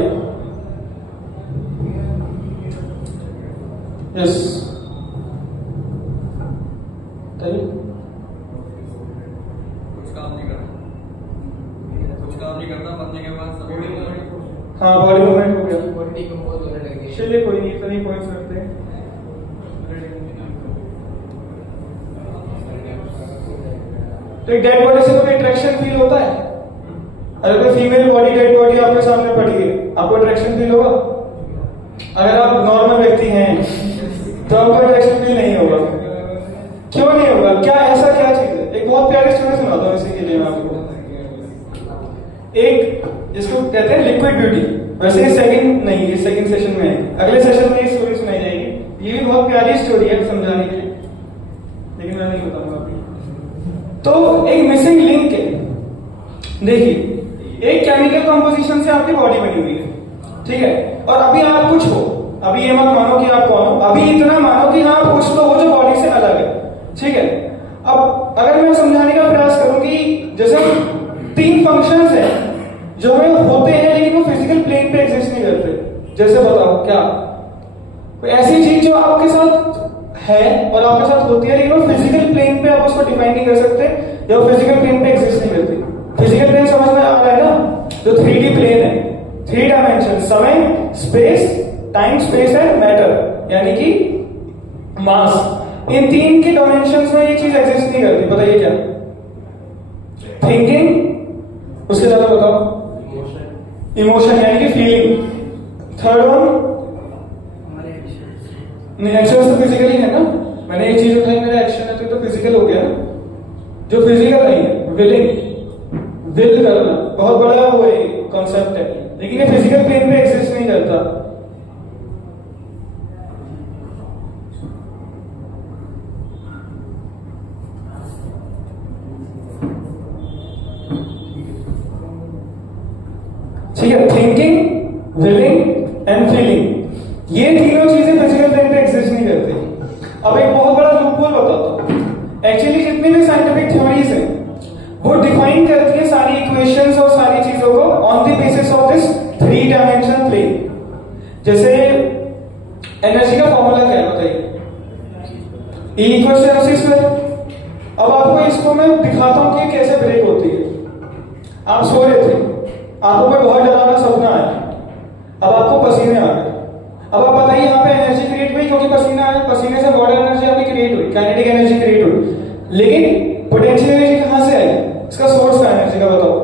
यस बताइए। कुछ काम नहीं करता बनने के बाद हाँ बॉडी मूवमेंट हो गया, चलिए कोई नहीं, इतने पॉइंट्स रखते हैं। तो एक डेड बॉडी से कोई अट्रैक्शन फील होता है? अगर कोई फीमेल बॉडी, डेड बॉडी आपके सामने पड़ी है, आपको अट्रैक्शन फील होगा? अगर आप नॉर्मल व्यक्ति हैं तो आपको अट्रैक्शन फील नहीं होगा। क्यों नहीं होगा? क्या ऐसा क्या चीज है? एक बहुत प्यारी स्टोरी सुनाता हूँ इसी के लिए मैं आपको। एक जिसको कहते हैं लिक्विड ब्यूटी, वैसे ये सेकंड नहीं, ये सेकंड सेशन में है, अगले सेशन में ये स्टोरी सुनाई जाएगी। ये भी बहुत प्यारी स्टोरी है समझाने के लिए, लेकिन मैं नहीं बताऊंगा अभी। तो एक मिसिंग लिंक है। देखिए एक केमिकल कंपोजिशन से आपकी बॉडी बनी हुई है, ठीक है, और अभी आप कुछ हो, अभी ये मत मानो कि आप कौन हो, अभी इतना मानो कि हाँ कुछ तो हो जो बॉडी से अलग है, ठीक है। अब अगर मैं समझाने का प्रयास करूं कि जैसे 3 फंक्शंस हैं जो हमें होते हैं लेकिन वो फिजिकल प्लेन पे एग्जिस्ट नहीं करते। जैसे बताओ क्या कोई ऐसी चीज जो आपके साथ है और आपके साथ होती है लेकिन वो फिजिकल प्लेन पे आप उसको डिफाइन नहीं कर सकते, या वो फिजिकल प्लेन पे एग्जिस्ट नहीं करती। फिजिकल प्लेन समझ में आ रहा है ना, जो 3D प्लेन है, 3 डायमेंशन, समय, space, time, space and matter, यानी कि मास, इन 3 के डायमेंशंस में ये चीज एग्जिस्ट नहीं करती। बताइए क्या? थिंकिंग, उसके ज्यादा बताओ, इमोशन यानी कि फीलिंग, थर्ड वन एक्शन तो फिजिकली है ना, मैंने एक चीज बताई मेरा एक्शन है तो फिजिकल हो गया। जो फिजिकल नहीं है विलिंग, विल करना बहुत बड़ा वो कॉन्सेप्ट है, लेकिन ये फिजिकल प्लेन पे एग्जिस्ट नहीं करता। ठीक है, थिंकिंग, विलिंग एंड फीलिंग, ये तीनों चीजें physical plane basis of this 3 dimensional plane. जैसे एनर्जी का फॉर्मूला क्या है बताइए? E equal to mc square. अब आपको इसको मैं दिखाता हूं कि कैसे ब्रेक होती है। आप सो रहे थे, आपको कोई बहुत डरावना सपना आया, अब आपको पसीने आ गए। अब आप बताइए यहाँ पे एनर्जी क्रिएट हुई क्योंकि पसीना आया, पसीने से बॉडी एनर्जी आपकी क्रिएट हुई, काइनेटिक एनर्जी क्रिएट हुई। लेकिन पोटेंशियल एनर्जी कहाँ से आई? इसका सोर्स का एनर्जी का बताओ?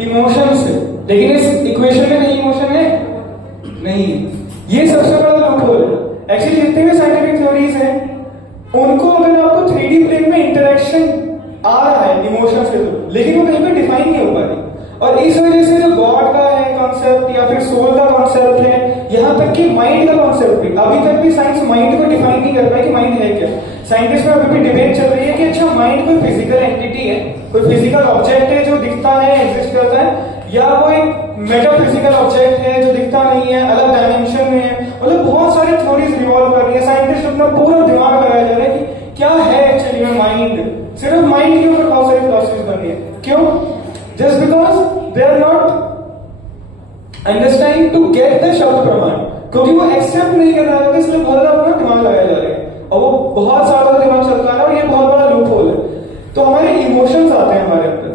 इमोशन से। लेकिन इस इक्वेशन में नहीं इमोशन है, नहीं। ये सबसे बड़ा लूपहोल है। एक्चुअली जितने भी साइंटिफिक थ्योरीज हैं उनको अगर आपको 3D प्लेन में इंटरेक्शन आ रहा है इमोशन से तो, लेकिन वो कहीं पे डिफाइन नहीं हो पा रही। और इस वजह से जो गॉड का है कॉन्सेप्ट या फिर सोल का कॉन्सेप्ट है, यहाँ तक कि माइंड का कॉन्सेप्ट भी, अभी तक भी साइंस माइंड को डिफाइन नहीं कर पाई कि माइंड है क्या। साइंटिस्ट में अभी भी डिबेट चल रही है कि अच्छा माइंड कोई फिजिकल एंटिटी है, कोई फिजिकल ऑब्जेक्ट है जो दिखता है, एग्जिस्ट करता है, या वो एक मेटाफिजिकल ऑब्जेक्ट है जो दिखता नहीं है, अलग डायमेंशन में है। मतलब बहुत सारी थ्योरीज रिवॉल्व कर रही है। साइंटिस्ट अपना पूरा दिमाग लगाया जा रहा है कि क्या है एक्चुअली में माइंड। सिर्फ माइंड के ऊपर बहुत सारी फिलॉसफीज बन रही है। क्यों? Just because they are not understanding to get the शब्द प्रमाण, क्योंकि वो एक्सेप्ट नहीं कर रहा है, इसलिए बहुत ज्यादा अपना दिमाग लगाया जा रहा है और वो बहुत सारा दिमाग चलता है और ये बहुत बड़ा लूप होल है। तो हमारे इमोशंस आते हैं हमारे अंदर,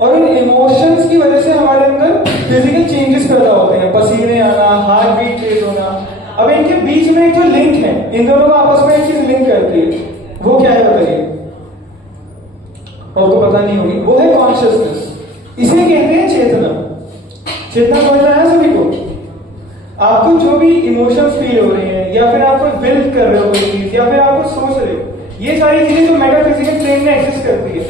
और इन इमोशंस की वजह से हमारे अंदर फिजिकल चेंजेस पैदा होते हैं, पसीने आना, हार्ट बीट तेज होना। अब इनके बीच में एक जो लिंक है, इन दोनों को आपस में एक चीज लिंक करती है, वो क्या है बताइए? आपको पता नहीं होगी, वो है कॉन्शियसनेस। इसे कहते हैं चेतना। चेतना समझ में आया सभी को? आपको जो भी इमोशंस फील हो रहे हैं, या फिर आप कोई विल कर रहे हो कोई चीज, या फिर आप कुछ सोच रहे हो, ये सारी चीजें जो मेटाफिजिकल प्लेन में एग्जिस्ट करती है,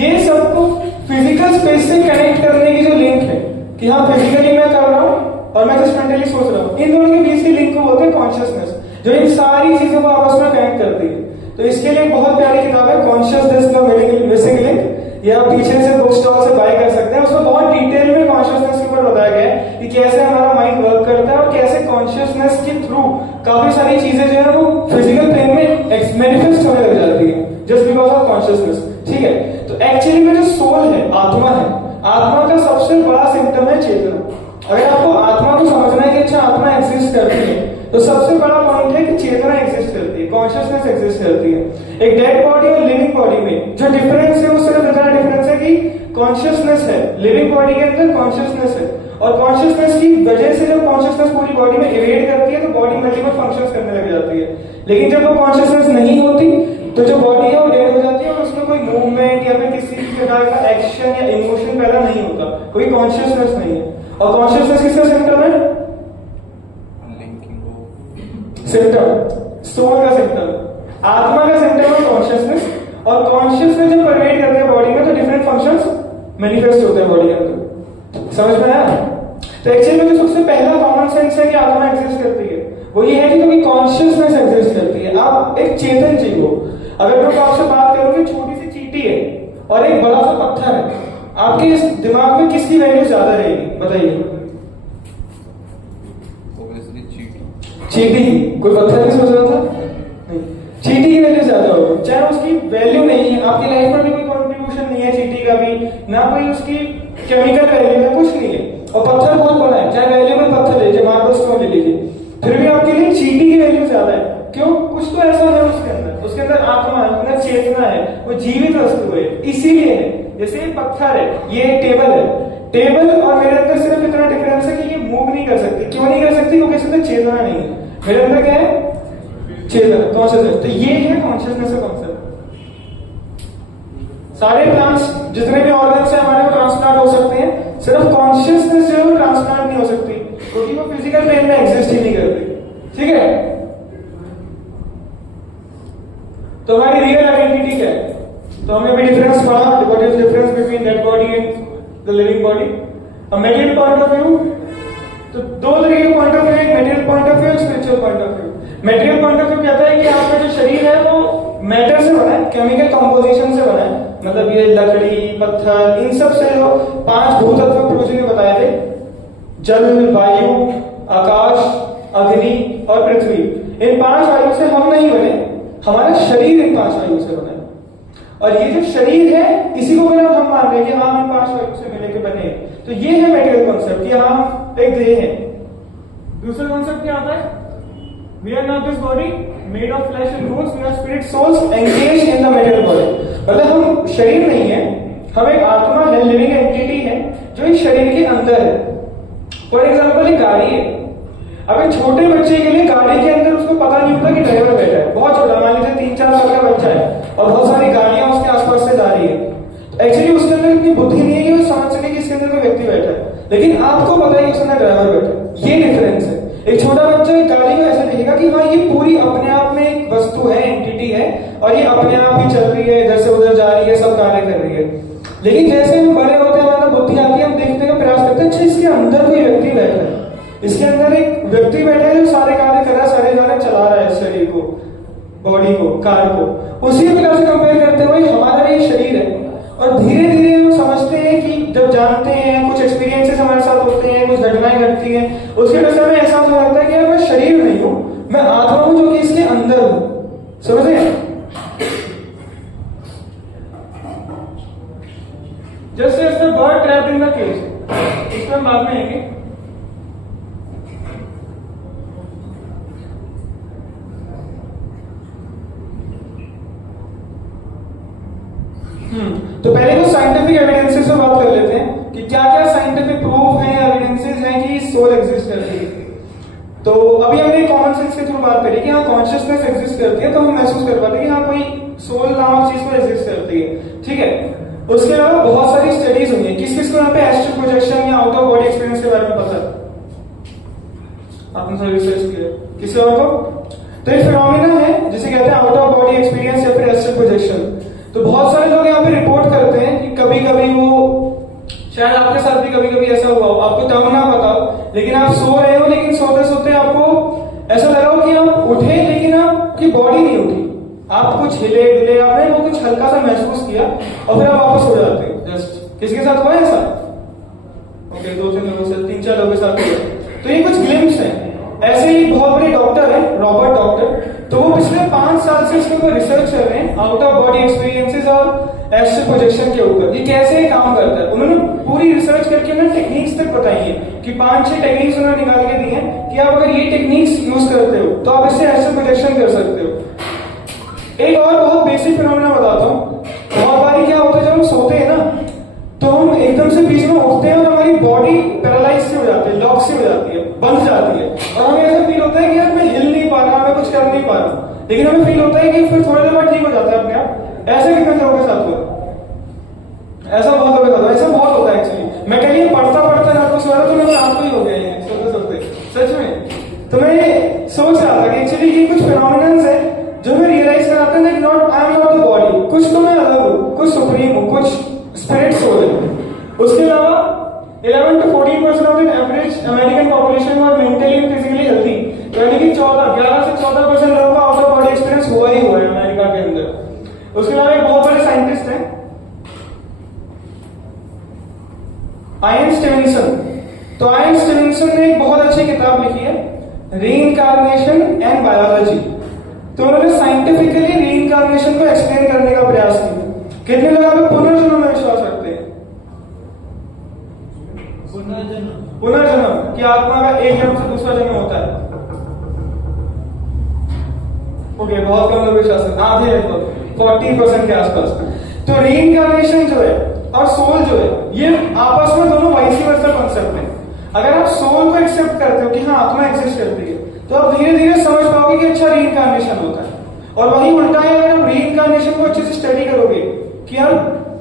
ये सबको फिजिकल स्पेस से कनेक्ट करने की जो लिंक है कि हाँ फिजिकली मैं कर रहा हूँ और मैं जस्ट मेंटली सोच रहा हूँ, इन दोनों के बीच की लिंक को बोलते हैं कॉन्शियसनेस, जो इन सारी चीजों को आपस में कनेक्ट करती है। तो इसके लिए एक बहुत प्यारी किताब है कॉन्शियसनेस का मिसिंग लिंक, ये आप पीछे से बुक स्टॉल से बाय कर सकते हैं। उसमें बहुत डिटेल में कॉन्शियसनेस के ऊपर बताया गया है कि कैसे हमारा माइंड वर्क करता है और कैसे कॉन्शियसनेस के थ्रू काफी सारी चीजें जो है वो फिजिकल प्लेन में मैनिफेस्ट होने लग जाती है जस्ट बिकॉज ऑफ कॉन्शियसनेस। ठीक है, तो एक्चुअली में जो सोल है, आत्मा है, आत्मा का सबसे बड़ा सिम्टम है चेतना। अगर आपको आत्मा को समझना है कि अच्छा आत्मा एग्जिस्ट करती है, तो सबसे बड़ा पॉइंट है कि चेतना एग्जिस्ट करती है, कॉन्शियसनेस एग्जिस्ट करती है। एक डेड बॉडी और लिविंग बॉडी में जो डिफरेंस है वो सिर्फ इतना डिफरेंस है कि कॉन्शियसनेस है, लिविंग बॉडी के अंदर कॉन्शियसनेस है, और कॉन्शियसनेस की वजह से जब कॉन्शियसनेस पूरी बॉडी में इवेड करती है तो बॉडी मल्टीपल फंक्शंस करने लग जाती है। लेकिन जब वो कॉन्शियसनेस नहीं होती तो जो बॉडी है वो डेड हो जाती है और उसमें कोई मूवमेंट या फिर किसी प्रकार का एक्शन या इमोशन पैदा नहीं होता, कोई कॉन्शियसनेस नहीं है। और कॉन्शियसनेस किसका सिम्टम है? सिम्टम, सोल का सिम्टम, आत्मा का सिम्टम है कॉन्शियसनेस। और कॉन्शियसनेस जब परवेड करते हैं बॉडी में तो डिफरेंट फंक्शंस मैनिफेस्ट होते हैं बॉडी के अंदर। समझ में आया? तो एक्चुअली में जो सबसे पहला कॉमन सेंस है कि आत्मा एग्जिस्ट करती है वो ये है कि क्योंकि कॉन्शियसनेस एग्जिस्ट करती है। आप एक चेतन जीव हो। अगर मैं आपसे बात करूं कि छोटी सी चींटी है और एक बड़ा सा पत्थर है, आपके इस दिमाग में किसकी वैल्यू ज्यादा रहेगी बताइए? चींटी की। कोई पत्थर नहीं सोच रहा था? नहीं, चींटी की वैल्यू ज्यादा होगी। चाहे उसकी वैल्यू नहीं है, आपकी लाइफ में भी कोई कॉन्ट्रीब्यूशन नहीं है चींटी का भी, ना कोई उसकी केमिकल वैल्यू है, कुछ नहीं है, और पत्थर बहुत बड़ा है, चाहे वैल्यूबल पत्थर है, मार्बल स्टोन ले लीजिए, फिर भी आपके लिए चींटी की वैल्यू ज्यादा है। क्यों? कुछ तो ऐसा है उसके अंदर आत्मा है, उसके अंदर चेतना है, वो जीवित वस्तु है, इसीलिए है। जैसे पत्थर है, ये टेबल है, टेबल और मेरे अंदर सिर्फ इतना डिफरेंस है कि ये मूव नहीं कर सकती। क्यों नहीं कर सकती? क्योंकि इसके अंदर चेतना नहीं है। मेरे अंदर क्या है? चेतना, कॉन्शियसनेस। तो ये है कॉन्शियसनेस का कॉन्सेप्ट। सारे प्लांट्स जितने भी ऑर्गन्स है हमारे वो ट्रांसप्लांट हो सकते हैं, सिर्फ कॉन्शियसनेस जो है वो ट्रांसप्लांट नहीं हो सकती क्योंकि वो फिजिकल प्लेन में एग्जिस्ट ही नहीं करती। ठीक है, तो हमारी रियल आइडेंटिटी क्या है? तो हमने भी डिफरेंस पढ़ा, what is difference between dead body and the living body. A material point of view, तो दो तरीके के पॉइंट ऑफ व्यू, एक मेटेरियल पॉइंट ऑफ व्यू, एक spiritual point of view. Material point of view कहता है कि आपका जो शरीर है वो मैटर से बना है, केमिकल कंपोजिशन से बना है, मतलब ये लकड़ी, पत्थर, इन सब से जो 5 भूतत्व गुरुजी ने बताए थे, जल, वायु, आकाश, अग्नि और पृथ्वी, इन 5 वायु से हम नहीं बने, हमारा शरीर इन 5 वायु से बना है। और ये जो शरीर है इसी को अगर हम मान रहे हैं कि हाँ हम 5 वर्गों से मिलकर के बने, तो ये है मेटेरियल कॉन्सेप्ट कि हाँ एक देह है। दूसरा कॉन्सेप्ट क्या आता है? We are not this body made of flesh and bones, we are spirit souls engage in the material body. मतलब हम शरीर नहीं है, हम एक आत्मा है, लिविंग एंटिटी है जो इस शरीर के अंदर है। फॉर एग्जाम्पल एक गाड़ी है, अब एक छोटे बच्चे के लिए गाड़ी के अंदर उसको पता नहीं होता कि ड्राइवर बैठा है, बहुत छोटा, मान लीजिए 3-4 साल का बच्चा है और बहुत सारी गाड़ियां उसके आसपास से जा रही है, एक्चुअली उसके अंदर इतनी बुद्धि नहीं है कि वो समझ सके कि इसके अंदर कोई व्यक्ति बैठा है, लेकिन आपको पता है कि उसके अंदर ड्राइवर बैठा है। ये डिफरेंस है। एक छोटा बच्चा एक गाड़ी को ऐसे देखेगा कि हाँ ये पूरी अपने आप में एक वस्तु है, एंटिटी है, और ये अपने आप ही चल रही है, इधर से उधर जा रही है, सब कार्य कर रही है। लेकिन जैसे हम बड़े होते हैं, हमारा बुद्धि आती है, हम देखने का प्रयास करते हैं, अच्छा इसके अंदर कोई व्यक्ति बैठा है, इसके अंदर एक व्यक्ति बैठा है जो सारे कार्य कर रहा है, सारे कार्य चला रहा है शरीर को, बॉडी को, कार को। उसी प्रकार से कंपेयर करते हुए हमारा भी शरीर है, और धीरे धीरे हम समझते हैं कि जब जानते हैं, कुछ एक्सपीरियंसेस हमारे साथ होते हैं, कुछ घटनाएं घटती हैं, उसकी वजह से हमें एहसास हो जाता है कि यार मैं शरीर नहीं हूं, मैं आत्मा हूं जो कि इसके अंदर हूं। समझे? जैसे bird trapped in the cage, इसमें हम बाद में आएंगे। तो पहले कुछ साइंटिफिक एविडेंसेस पे बात कर लेते हैं कि क्या क्या साइंटिफिक प्रूफ है, एविडेंसेस हैं कि सोल एग्जिस्ट करती है। तो अभी हमने कॉमन सेंस के थ्रू बात करी कि हाँ कॉन्शियसनेस एग्जिस्ट करती है, तो हम महसूस कर पाते हैं कि हाँ कोई सोल नामक चीज को एग्जिस्ट करती है, ठीक है। उसके अलावा बहुत सारी स्टडीज हुई है। किस किस को यहाँ पे एस्ट्रल प्रोजेक्शन या आउट ऑफ बॉडी एक्सपीरियंस के बारे में पता है? आपने सारी रिसर्च किया, किसी और को? तो ये फिनोमिना है जिसे कहते हैं आउट ऑफ बॉडी एक्सपीरियंस या फिर एस्ट्रल प्रोजेक्शन। तो बहुत सारे लोग यहाँ पे रिपोर्ट करते हैं कि कभी कभी वो, शायद आपके साथ भी कभी कभी ऐसा हुआ हो, आपको तब ना पता हो, लेकिन आप सो रहे हो, लेकिन सोते सोते आपको ऐसा लगा हो कि आप उठे लेकिन आपकी बॉडी नहीं उठी, आप कुछ हिले डुले, आपने वो कुछ हल्का सा महसूस किया और फिर आप वापस हो जाते हैं। जस्ट किसके साथ हुआ है ऐसा? ओके, 2-3 लोगों से, 3-4 लोगों के साथ हुआ। तो ये कुछ ग्लिम्स हैं। ऐसे ही बहुत बड़े डॉक्टर हैं, रॉबर्ट डॉक्टर, तो वो पिछले 5 साल से इसके ऊपर रिसर्च कर रहे हैं, आउट ऑफ बॉडी एक्सपीरियंसेस और एस्ट्रल प्रोजेक्शन के ऊपर, ये कैसे काम करता है। उन्होंने पूरी रिसर्च करके उन्होंने टेक्निक्स तक बताई है कि 5-6 टेक्निक्स उन्होंने निकाल के दी हैं कि आप अगर ये टेक्निक्स यूज करते हो तो आप इससे एस्ट्रल प्रोजेक्शन कर सकते हो। एक और बहुत बेसिक फिनोमेना बताता हूँ। बहुत बारी क्या होता है, जब हम सोते हैं ना, तो हम एकदम से बीच में उठते हैं और हमारी बॉडी पैरालाइज से हो जाती है, लॉक से हो जाती है, बंद जाती है, और हमें ऐसा फील होता है कि यार मैं हिल नहीं पा रहा, मैं कुछ कर नहीं पा रहा, लेकिन हमें फील होता है कि फिर थोड़ी देर बाद ठीक हो जाता है अपने आप। ऐसे कितने लोगों के साथ हुआ? ऐसा बहुत लोगों के साथ हुआ, ऐसा बहुत होता है एक्चुअली। मैं कहीं पढ़ता रात को सो रहा तो मेरे रात को ही हो गया है सोते सोते, सच में। तो मैं सोच रहा था कि एक्चुअली ये कुछ फिनोमिनन्स है जो हमें रियलाइज कराते हैं कि not I am not the body, कुछ तो मैं अलग हूँ, कुछ सुप्रीम हूँ, कुछ स्पिरिट सोल है। उसके अलावा 11 to 14% of the average American population were mentally and physically healthy, यानी कि 11 से 14% लोगों का आउट ऑफ बॉडी एक्सपीरियंस हुआ ही हुआ है अमेरिका के अंदर। उसके अलावा एक बहुत बड़े साइंटिस्ट हैं आयन स्टीवेंसन। तो आयन स्टीवेंसन ने एक बहुत अच्छी किताब लिखी है, रीइंकार्नेशन एंड बायोलॉजी। तो उन्होंने साइंटिफिकली रीइंकार्नेशन को एक्सप्लेन करने का प्रयास किया। कितने लोग आप पुनर्जन्म में विश्वास रखते हैं? पुनर्जन्म कि आत्मा का एक जन्म से दूसरा जन्म होता है? ओके, बहुत कम लोग विश्वास करते हैं, आधे लगभग 40% के आसपास। तो रीइंकार्नेशन जो है और सोल जो है, ये आपस में दोनों वाइस वर्सा कॉन्सेप्ट है। अगर आप सोल को एक्सेप्ट करते हो कि हाँ आत्मा एग्जिस्ट करती है, तो आप धीरे धीरे समझ पाओगे कि अच्छा रीइंकार्नेशन होता है। और वही उल्टा है, अगर आप रीइंकार्नेशन को अच्छे से स्टडी करोगे कि यार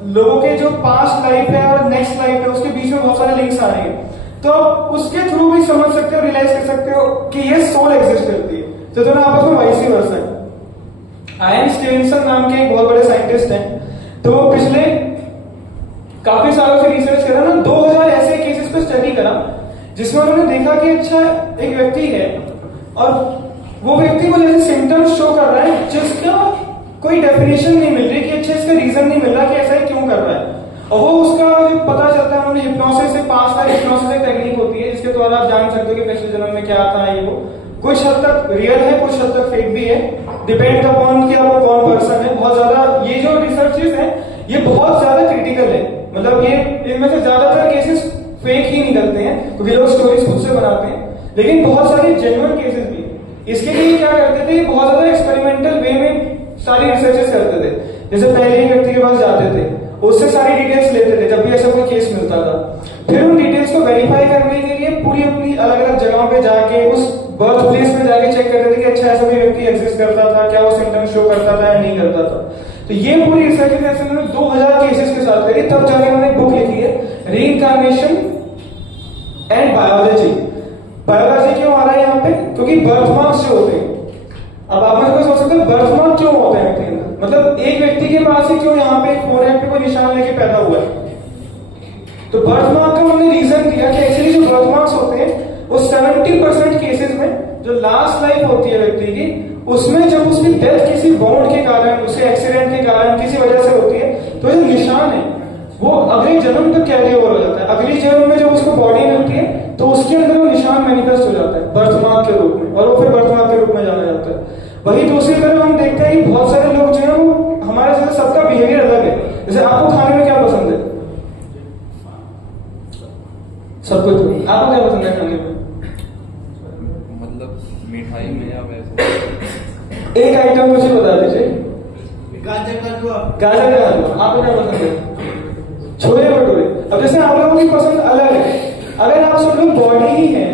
लोगों के जो पास्ट लाइफ है और नेक्स्ट लाइफ है उसके बीच में बहुत सारे लिंक्स आ रहे हैं, तो उसके थ्रू भी समझ सकते हो, रियलाइज कर सकते हो कि ये सोल एग्जिस्ट करती है। तो दोनों आपस में वाइस वर्सा है। आयन स्टीवेंसन नाम के एक बहुत बड़े साइंटिस्ट हैं, तो पिछले काफी सालों से रिसर्च करा ना, 2000 ऐसे केसेस पे स्टडी करा जिसमें उन्होंने देखा कि अच्छा एक व्यक्ति है और वो व्यक्ति को जैसे सिम्टम्स शो कर रहा है जिसका कोई डेफिनेशन नहीं मिल रही कि अच्छा इसका रीजन नहीं मिल रहा कि ऐसा ही क्यों कर रहा है, और वो उसका पता चलता है। उन्होंने हिप्नोसिस से पास का हिप्नोसिस एक टेक्निक होती है जिसके द्वारा आप जान सकते हो कि पिछले जन्म में क्या था ये वो। कुछ हद तक रियल है, कुछ हद तक फेक भी है, डिपेंड अपॉन कि आपको कौन पर्सन है। बहुत ज्यादा ये जो रिसर्चेस है ये बहुत ज्यादा क्रिटिकल है, मतलब ये इनमें से ज्यादातर केसेस फेक ही निकलते हैं क्योंकि लोग स्टोरीज खुद से बनाते हैं, लेकिन बहुत सारे जेन्युइन केसेस भी है। इसके लिए क्या करते थे, बहुत ज्यादा एक्सपेरिमेंटल वे में सारी रिसर्चेस करते थे। जैसे पहले एक व्यक्ति के पास जाते थे, उससे सारी डिटेल्स लेते थे जब भी ऐसा कोई केस मिलता था, फिर उन डिटेल्स को वेरीफाई करने के लिए पूरी अपनी अलग अलग जगहों पे जाके उस बर्थ प्लेस पे जाके चेक करते थे कि अच्छा ऐसा कोई व्यक्ति एग्जिस्ट करता था, क्या वो सिम्टम्स शो करता था या नहीं करता था। तो ये पूरी रिसर्च ऐसे उन्होंने 2000 केसेस के साथ करी, तब जाके उन्होंने बुक लिखी है रीइंकार्नेशन एंड बायोलॉजी। बायोलॉजी क्यों आ रहा है यहाँ पे, क्योंकि बर्थ मार्क्स जो होते हैं, अब आप मुझे सोच सकते हैं बर्थ मार्क क्यों होते हैं व्यक्ति का, मतलब एक व्यक्ति के पास ही क्यों यहाँ पे फोरहेड पे कोई निशान लेके पैदा हुआ है। तो बर्थ मार्क का उन्होंने रीजन दिया कि एक्चुअली जो बर्थ मार्क्स होते हैं वो 70% केसेस में जो लास्ट लाइफ होती है व्यक्ति की, उसमें जब उसकी डेथ किसी बाउंड के कारण, उसे एक्सीडेंट के कारण, किसी वजह से होती है, तो जो निशान है वो अगले जन्म तक कैरी ओवर हो जाता है। अगली जन्म में जब उसको बॉडी मिलती है तो उसके अंदर वो निशान मैनिफेस्ट हो जाता है बर्थ मार्क के रूप में, और वो फिर बर्थ मार्क के रूप में जाना जाता है। वही दूसरी तरफ हम देखते हैं कि बहुत सारे लोग जो है वो हमारे साथ सबका बिहेवियर अलग है। जैसे आपको खाने में क्या पसंद है, सब कुछ आपको क्या पसंद है खाने में, मतलब मिठाई में या वैसे एक आइटम मुझे बता दीजिए। गाजर का हलवा। गाजर का हलवा। आपको क्या पसंद है, छोले भटूरे। अब जैसे आप लोगों की पसंद अलग है, अगर आप सब लोग बॉडी ही है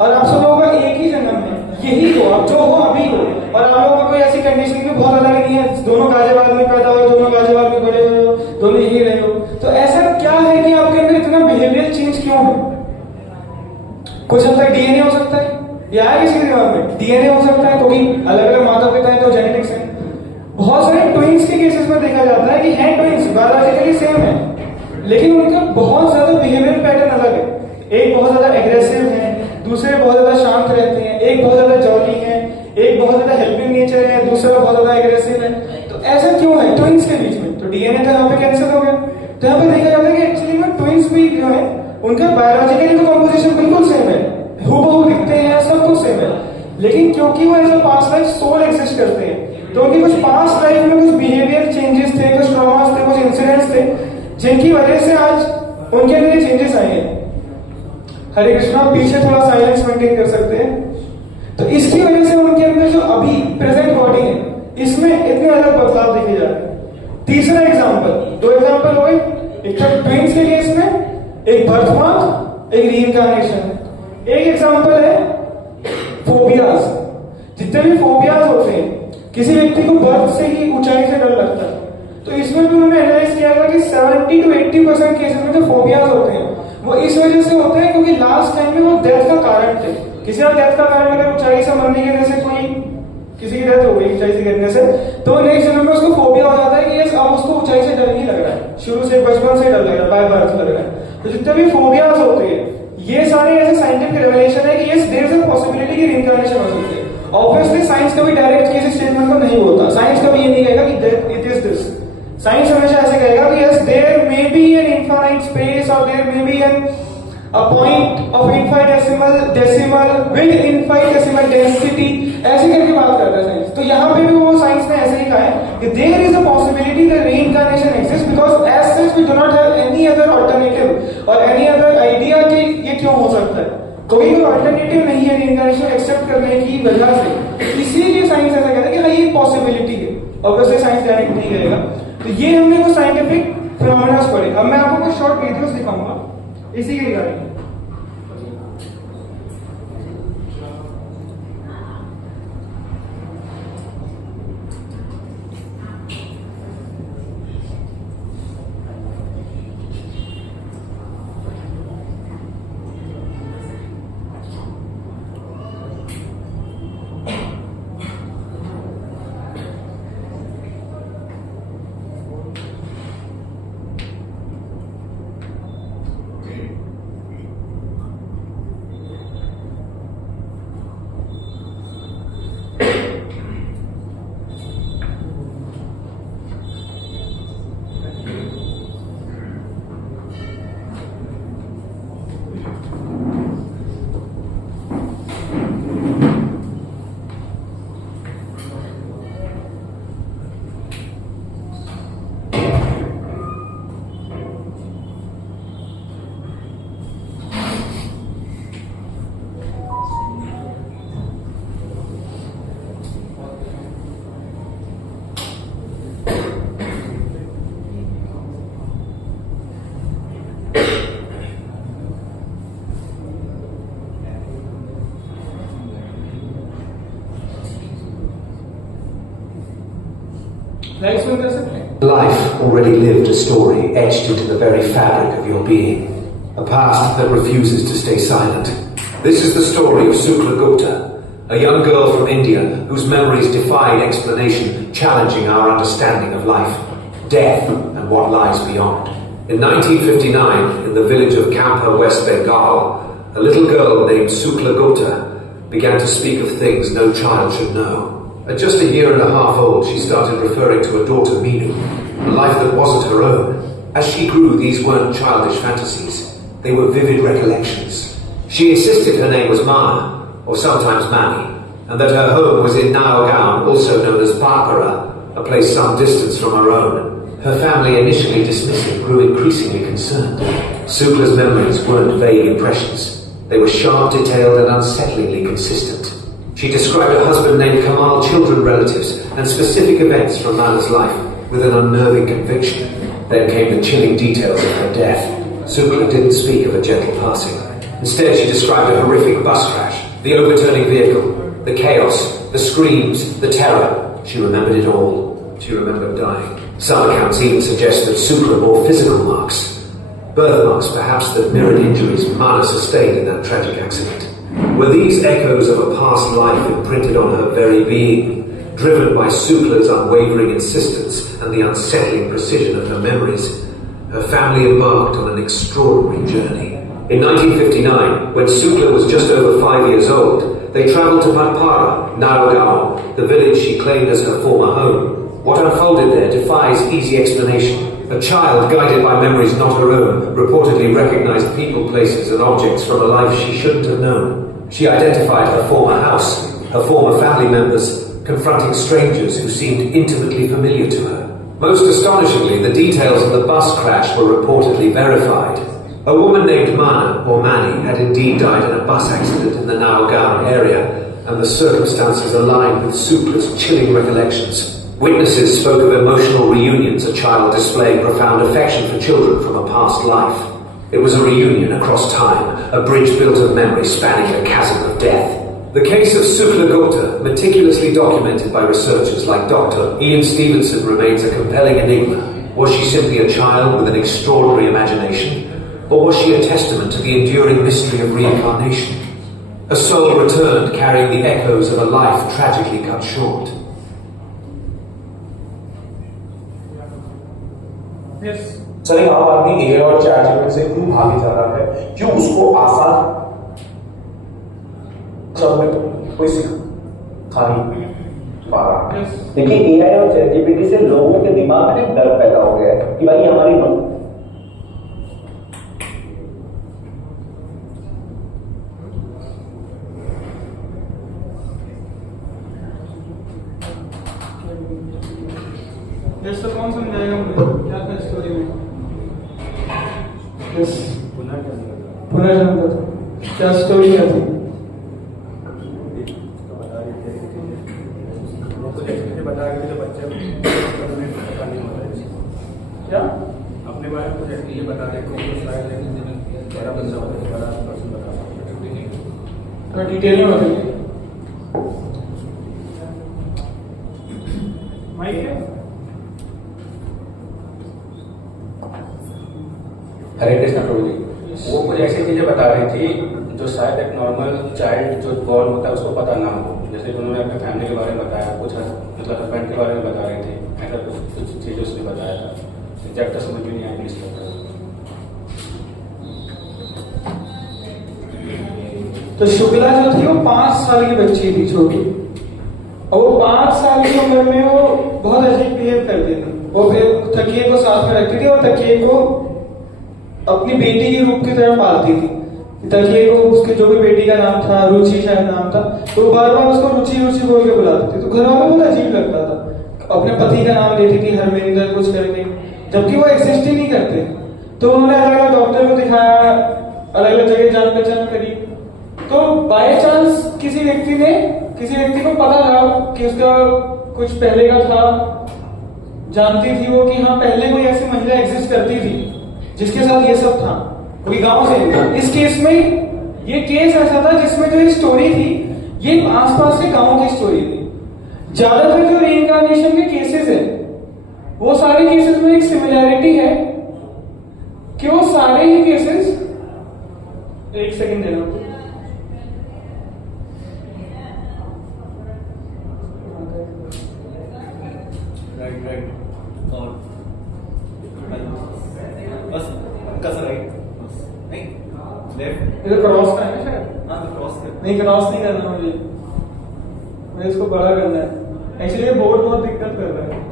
और आप सब लोगों का एक ही जन्म है, यही हो आप जो हो अभी हो, और आप लोगों का कोई ऐसी कंडीशन भी बहुत अलग नहीं है, दोनों गाजियाबाद में पैदा हुए, दोनों गाजियाबाद में बड़े हुए हो, दोनों यही रहे हो, तो ऐसा क्या है कि आपके अंदर इतना बिहेवियर चेंज क्यों है। कुछ हद तक डीएनए हो सकता है, या है किसी के दिमाग में डीएनए हो सकता है, क्योंकि अलग अलग माता पिता है तो जेनेटिक्स है। बहुत सारे ट्विंस के केसेस में देखा जाता है कि हैं ट्विंस, बायोलॉजिकली सेम है, लेकिन उनका बहुत ज्यादा बिहेवियर पैटर्न अलग है। एक बहुत ज्यादा एग्रेसिव है, दूसरे बहुत ज्यादा शांत रहते हैं, एक बहुत ज्यादा जॉली है, एक बहुत ज्यादा हेल्पिंग नेचर है, दूसरा बहुत ज्यादा एग्रेसिव है। तो ऐसा क्यों है ट्विंस के बीच में, तो डीएनए तो यहाँ पे कैंसिल हो गया। तो यहाँ पे देखा जाता है कि एक्चुअली में ट्विंस भी जो है उनका बायोलॉजिकली तो कंपोजिशन बिल्कुल सेम है, हूबहू दिखते हैं, सब कुछ सेम है, लेकिन क्योंकि वो as a past life soul exist करते हैं, तो उनकी कुछ पास्ट लाइफ में कुछ बिहेवियर चेंजेस थे, कुछ ट्रॉमास थे, कुछ इंसिडेंट्स थे, जिनकी वजह से आज उनके अंदर चेंजेस आए हैं। हरे कृष्णा, पीछे थोड़ा साइलेंस मेंटेन कर सकते हैं। तो इसकी वजह से उनके अंदर जो अभी प्रेजेंट बॉडी है इसमें इतने अलग बदलाव देखे जा रहे हैं। तीसरा एग्जांपल, दो एग्जांपल हो गए, एक तो ट्विंस के केस में, एक बर्थ मार्क, एक रीइंकार्नेशन। एक एग्जांपल है फोबियाज। जितने भी फोबियाज होते हैं, किसी व्यक्ति को बर्थ से ही ऊंचाई से डर लगता है, तो इसमें भी उन्होंने एनालाइज किया था कि 70 to 80% केसेस में जो फोबियाज होते हैं वो इस वजह से होते हैं क्योंकि लास्ट टाइम में वो डेथ का कारण थे। किसी का डेथ का कारण अगर ऊंचाई से मरने की वजह से कोई किसी की डेथ हो गई ऊंचाई से गिरने से, तो नेक्स्ट जन्म में उसको फोबिया हो जाता है कि यस अब उसको ऊंचाई से डर नहीं लग रहा है, शुरू से बचपन से डर लग रहा है, बाय बर्थ लग रहा है। तो जितने भी फोबियाज होते हैं ये सारे ऐसे साइंटिफिक रेवलेशन है कि yes there is a possibility की रीइंकार्नेशन हो सकती है। ऑब्वियसली साइंस कभी डायरेक्ट किसी स्टेटमेंट को नहीं बोलता, साइंस कभी ये नहीं कहेगा कि इट इज दिस। साइंस हमेशा ऐसे कहेगा कि yes there may be an infinite space और there may be an a point of infinitesimal decimal with infinitesimal density, ऐसे करके बात करता है साइंस। तो यहाँ पे भी वो साइंस ने ऐसे ही कहा है कि there is a possibility that reincarnation exists because as such we do not have any other alternative और any other idea कि ये क्यों हो सकता है, कोई भी अल्टरनेटिव नहीं है reincarnation एक्सेप्ट करने की वजह से। इसीलिए साइंस ऐसा कहता है कि हाँ ये पॉसिबिलिटी है। ऑब्वियसली साइंस डायरेक्ट नहीं करेगा। तो ये हमने कुछ साइंटिफिक फिनोमेना पढ़े। अब मैं आपको कुछ शॉर्ट वीडियोस दिखाऊंगा इसी के रिगार्डिंग। लाइक सुन कर सकते हैं। Life already lived a story etched into the very fabric of your being, a past that refuses to stay silent. This is the story of Sukla Gupta, a young girl from India whose memories defied explanation, challenging our understanding of life, death, and what lies beyond. In 1959, in the village of Kampa, West Bengal, a little girl named Sukla Gupta began to speak of things no child should know. At just a year and a half old, she started referring to a daughter, Meenu, a life that wasn't her own. As she grew, these weren't childish fantasies. They were vivid recollections. She insisted her name was Mana, or sometimes Mani, and that her home was in Nagaon, also known as Bapara, a place some distance from her own. Her family, initially dismissive, grew increasingly concerned. Sukla's memories weren't vague impressions. They were sharp, detailed, and unsettlingly consistent. She described her husband named Kamal, children, relatives, and specific events from Mana's life with an unnerving conviction. Then came the chilling details of her death. Sukla didn't speak of a gentle passing. Instead, she described a horrific bus crash, the overturning vehicle, the chaos, the screams, the terror. She remembered it all. She remembered dying. Some accounts even suggest that Sukla bore physical marks. Birthmarks, perhaps, that mirrored injuries Mana sustained in that tragic accident. Were these echoes of a past life imprinted on her very being, driven by Sukla's unwavering insistence and the unsettling precision of her memories? Her family embarked on an extraordinary journey. In 1959, when Sukla was just over 5 years old, they travelled to Bapara, Nagaon, the village she claimed as her former home. What unfolded there defies easy explanation. A child, guided by memories not her own, reportedly recognized people, places, and objects from a life she shouldn't have known. She identified her former house, her former family members, confronting strangers who seemed intimately familiar to her. Most astonishingly, the details of the bus crash were reportedly verified. A woman named Mana, or Mani, had indeed died in a bus accident in the Nagaon area, and the circumstances aligned with Sukla's chilling recollections. Witnesses spoke of emotional reunions, a child displaying profound affection for children from a past life. It was a reunion across time, a bridge built of memory spanning the chasm of death. The case of Sukla Gupta, meticulously documented by researchers like Dr. Ian Stevenson, remains a compelling enigma. Was she simply a child with an extraordinary imagination? Or was she a testament to the enduring mystery of reincarnation? A soul returned carrying the echoes of a life tragically cut short. Yes. Sir एक आम आदमी एआई और चैट जीपीटी से क्यों भागे जा रहा है? क्यों उसको आसान सब में कोई सिखा नहीं पा रहा? देखिए एआई और चैट जीपीटी से लोगों के दिमाग में डर पैदा हो गया है कि भाई हमारी यस, तो कौन समझाएगा मुझे क्या था स्टोरी में? यस, पुनर्जन्म का था। क्या स्टोरी क्या थी? बता रहे थे बच्चे क्या अपने बारे में कुछ ये बता रहे थे बड़ा बंदा बड़ा पर्सन बता डिटेल में बताइए। माइक है? हरे कृष्ण प्रभु जी, वो मुझे ऐसी चीजें बता रही थी जो शायद एक नॉर्मल चाइल्ड जो बॉर्न होता है उसको पता ना हो। जैसे उन्होंने अपने फैमिली के बारे में बताया, कुछ मतलब हस्बैंड के बारे में बता रही थी, ऐसा कुछ चीजें उसने बताया था। एग्जैक्ट तो समझ में नहीं आया इसलिए। तो शुक्ला जो थी वो 5 साल की बच्ची थी, छोटी, और वो 5 साल की उम्र में वो बहुत अजीब बिहेव करती थी। वो फिर तकिए को साथ में रखती थी और तकिए को अपनी बेटी के रूप की तरह पालती थी। तकिए को उसके जो भी बेटी का नाम था, रुचि शायद नाम था, तो वो बार बार उसको रुचि रुचि बोल के बुलाती थी। तो घर वालों को बहुत अजीब लगता था। अपने पति का नाम लेती थी हरमिंदर कुछ करके, जबकि वो एग्जिस्ट ही नहीं करते। तो उन्होंने अलग अलग डॉक्टर को दिखाया, अलग अलग जगह जान पहचान करी। तो बाय चांस किसी व्यक्ति को पता लगा कि उसका कुछ पहले का था, जानती थी वो कि हाँ पहले कोई ऐसी महिला एग्जिस्ट करती थी जिसके साथ ये सब था, कोई गांव से। इस केस में ये केस ऐसा था जिसमें जो ये स्टोरी थी ये आसपास के गांवों की स्टोरी थी। ज्यादातर जो रीइंकार्नेशन के केसेस है वो सारे केसेस में एक सिमिलैरिटी है कि वो सारे ही केसेस, एक सेकंड देना, राइट और बस कसर राइट, नहीं लेफ्ट, इधर क्रॉस का है ना शायद। हाँ तो क्रॉस कर, नहीं क्रॉस नहीं करना मुझे इसको बड़ा करना है। एक्चुअली ये बोर्ड बहुत दिक्कत कर रहा है।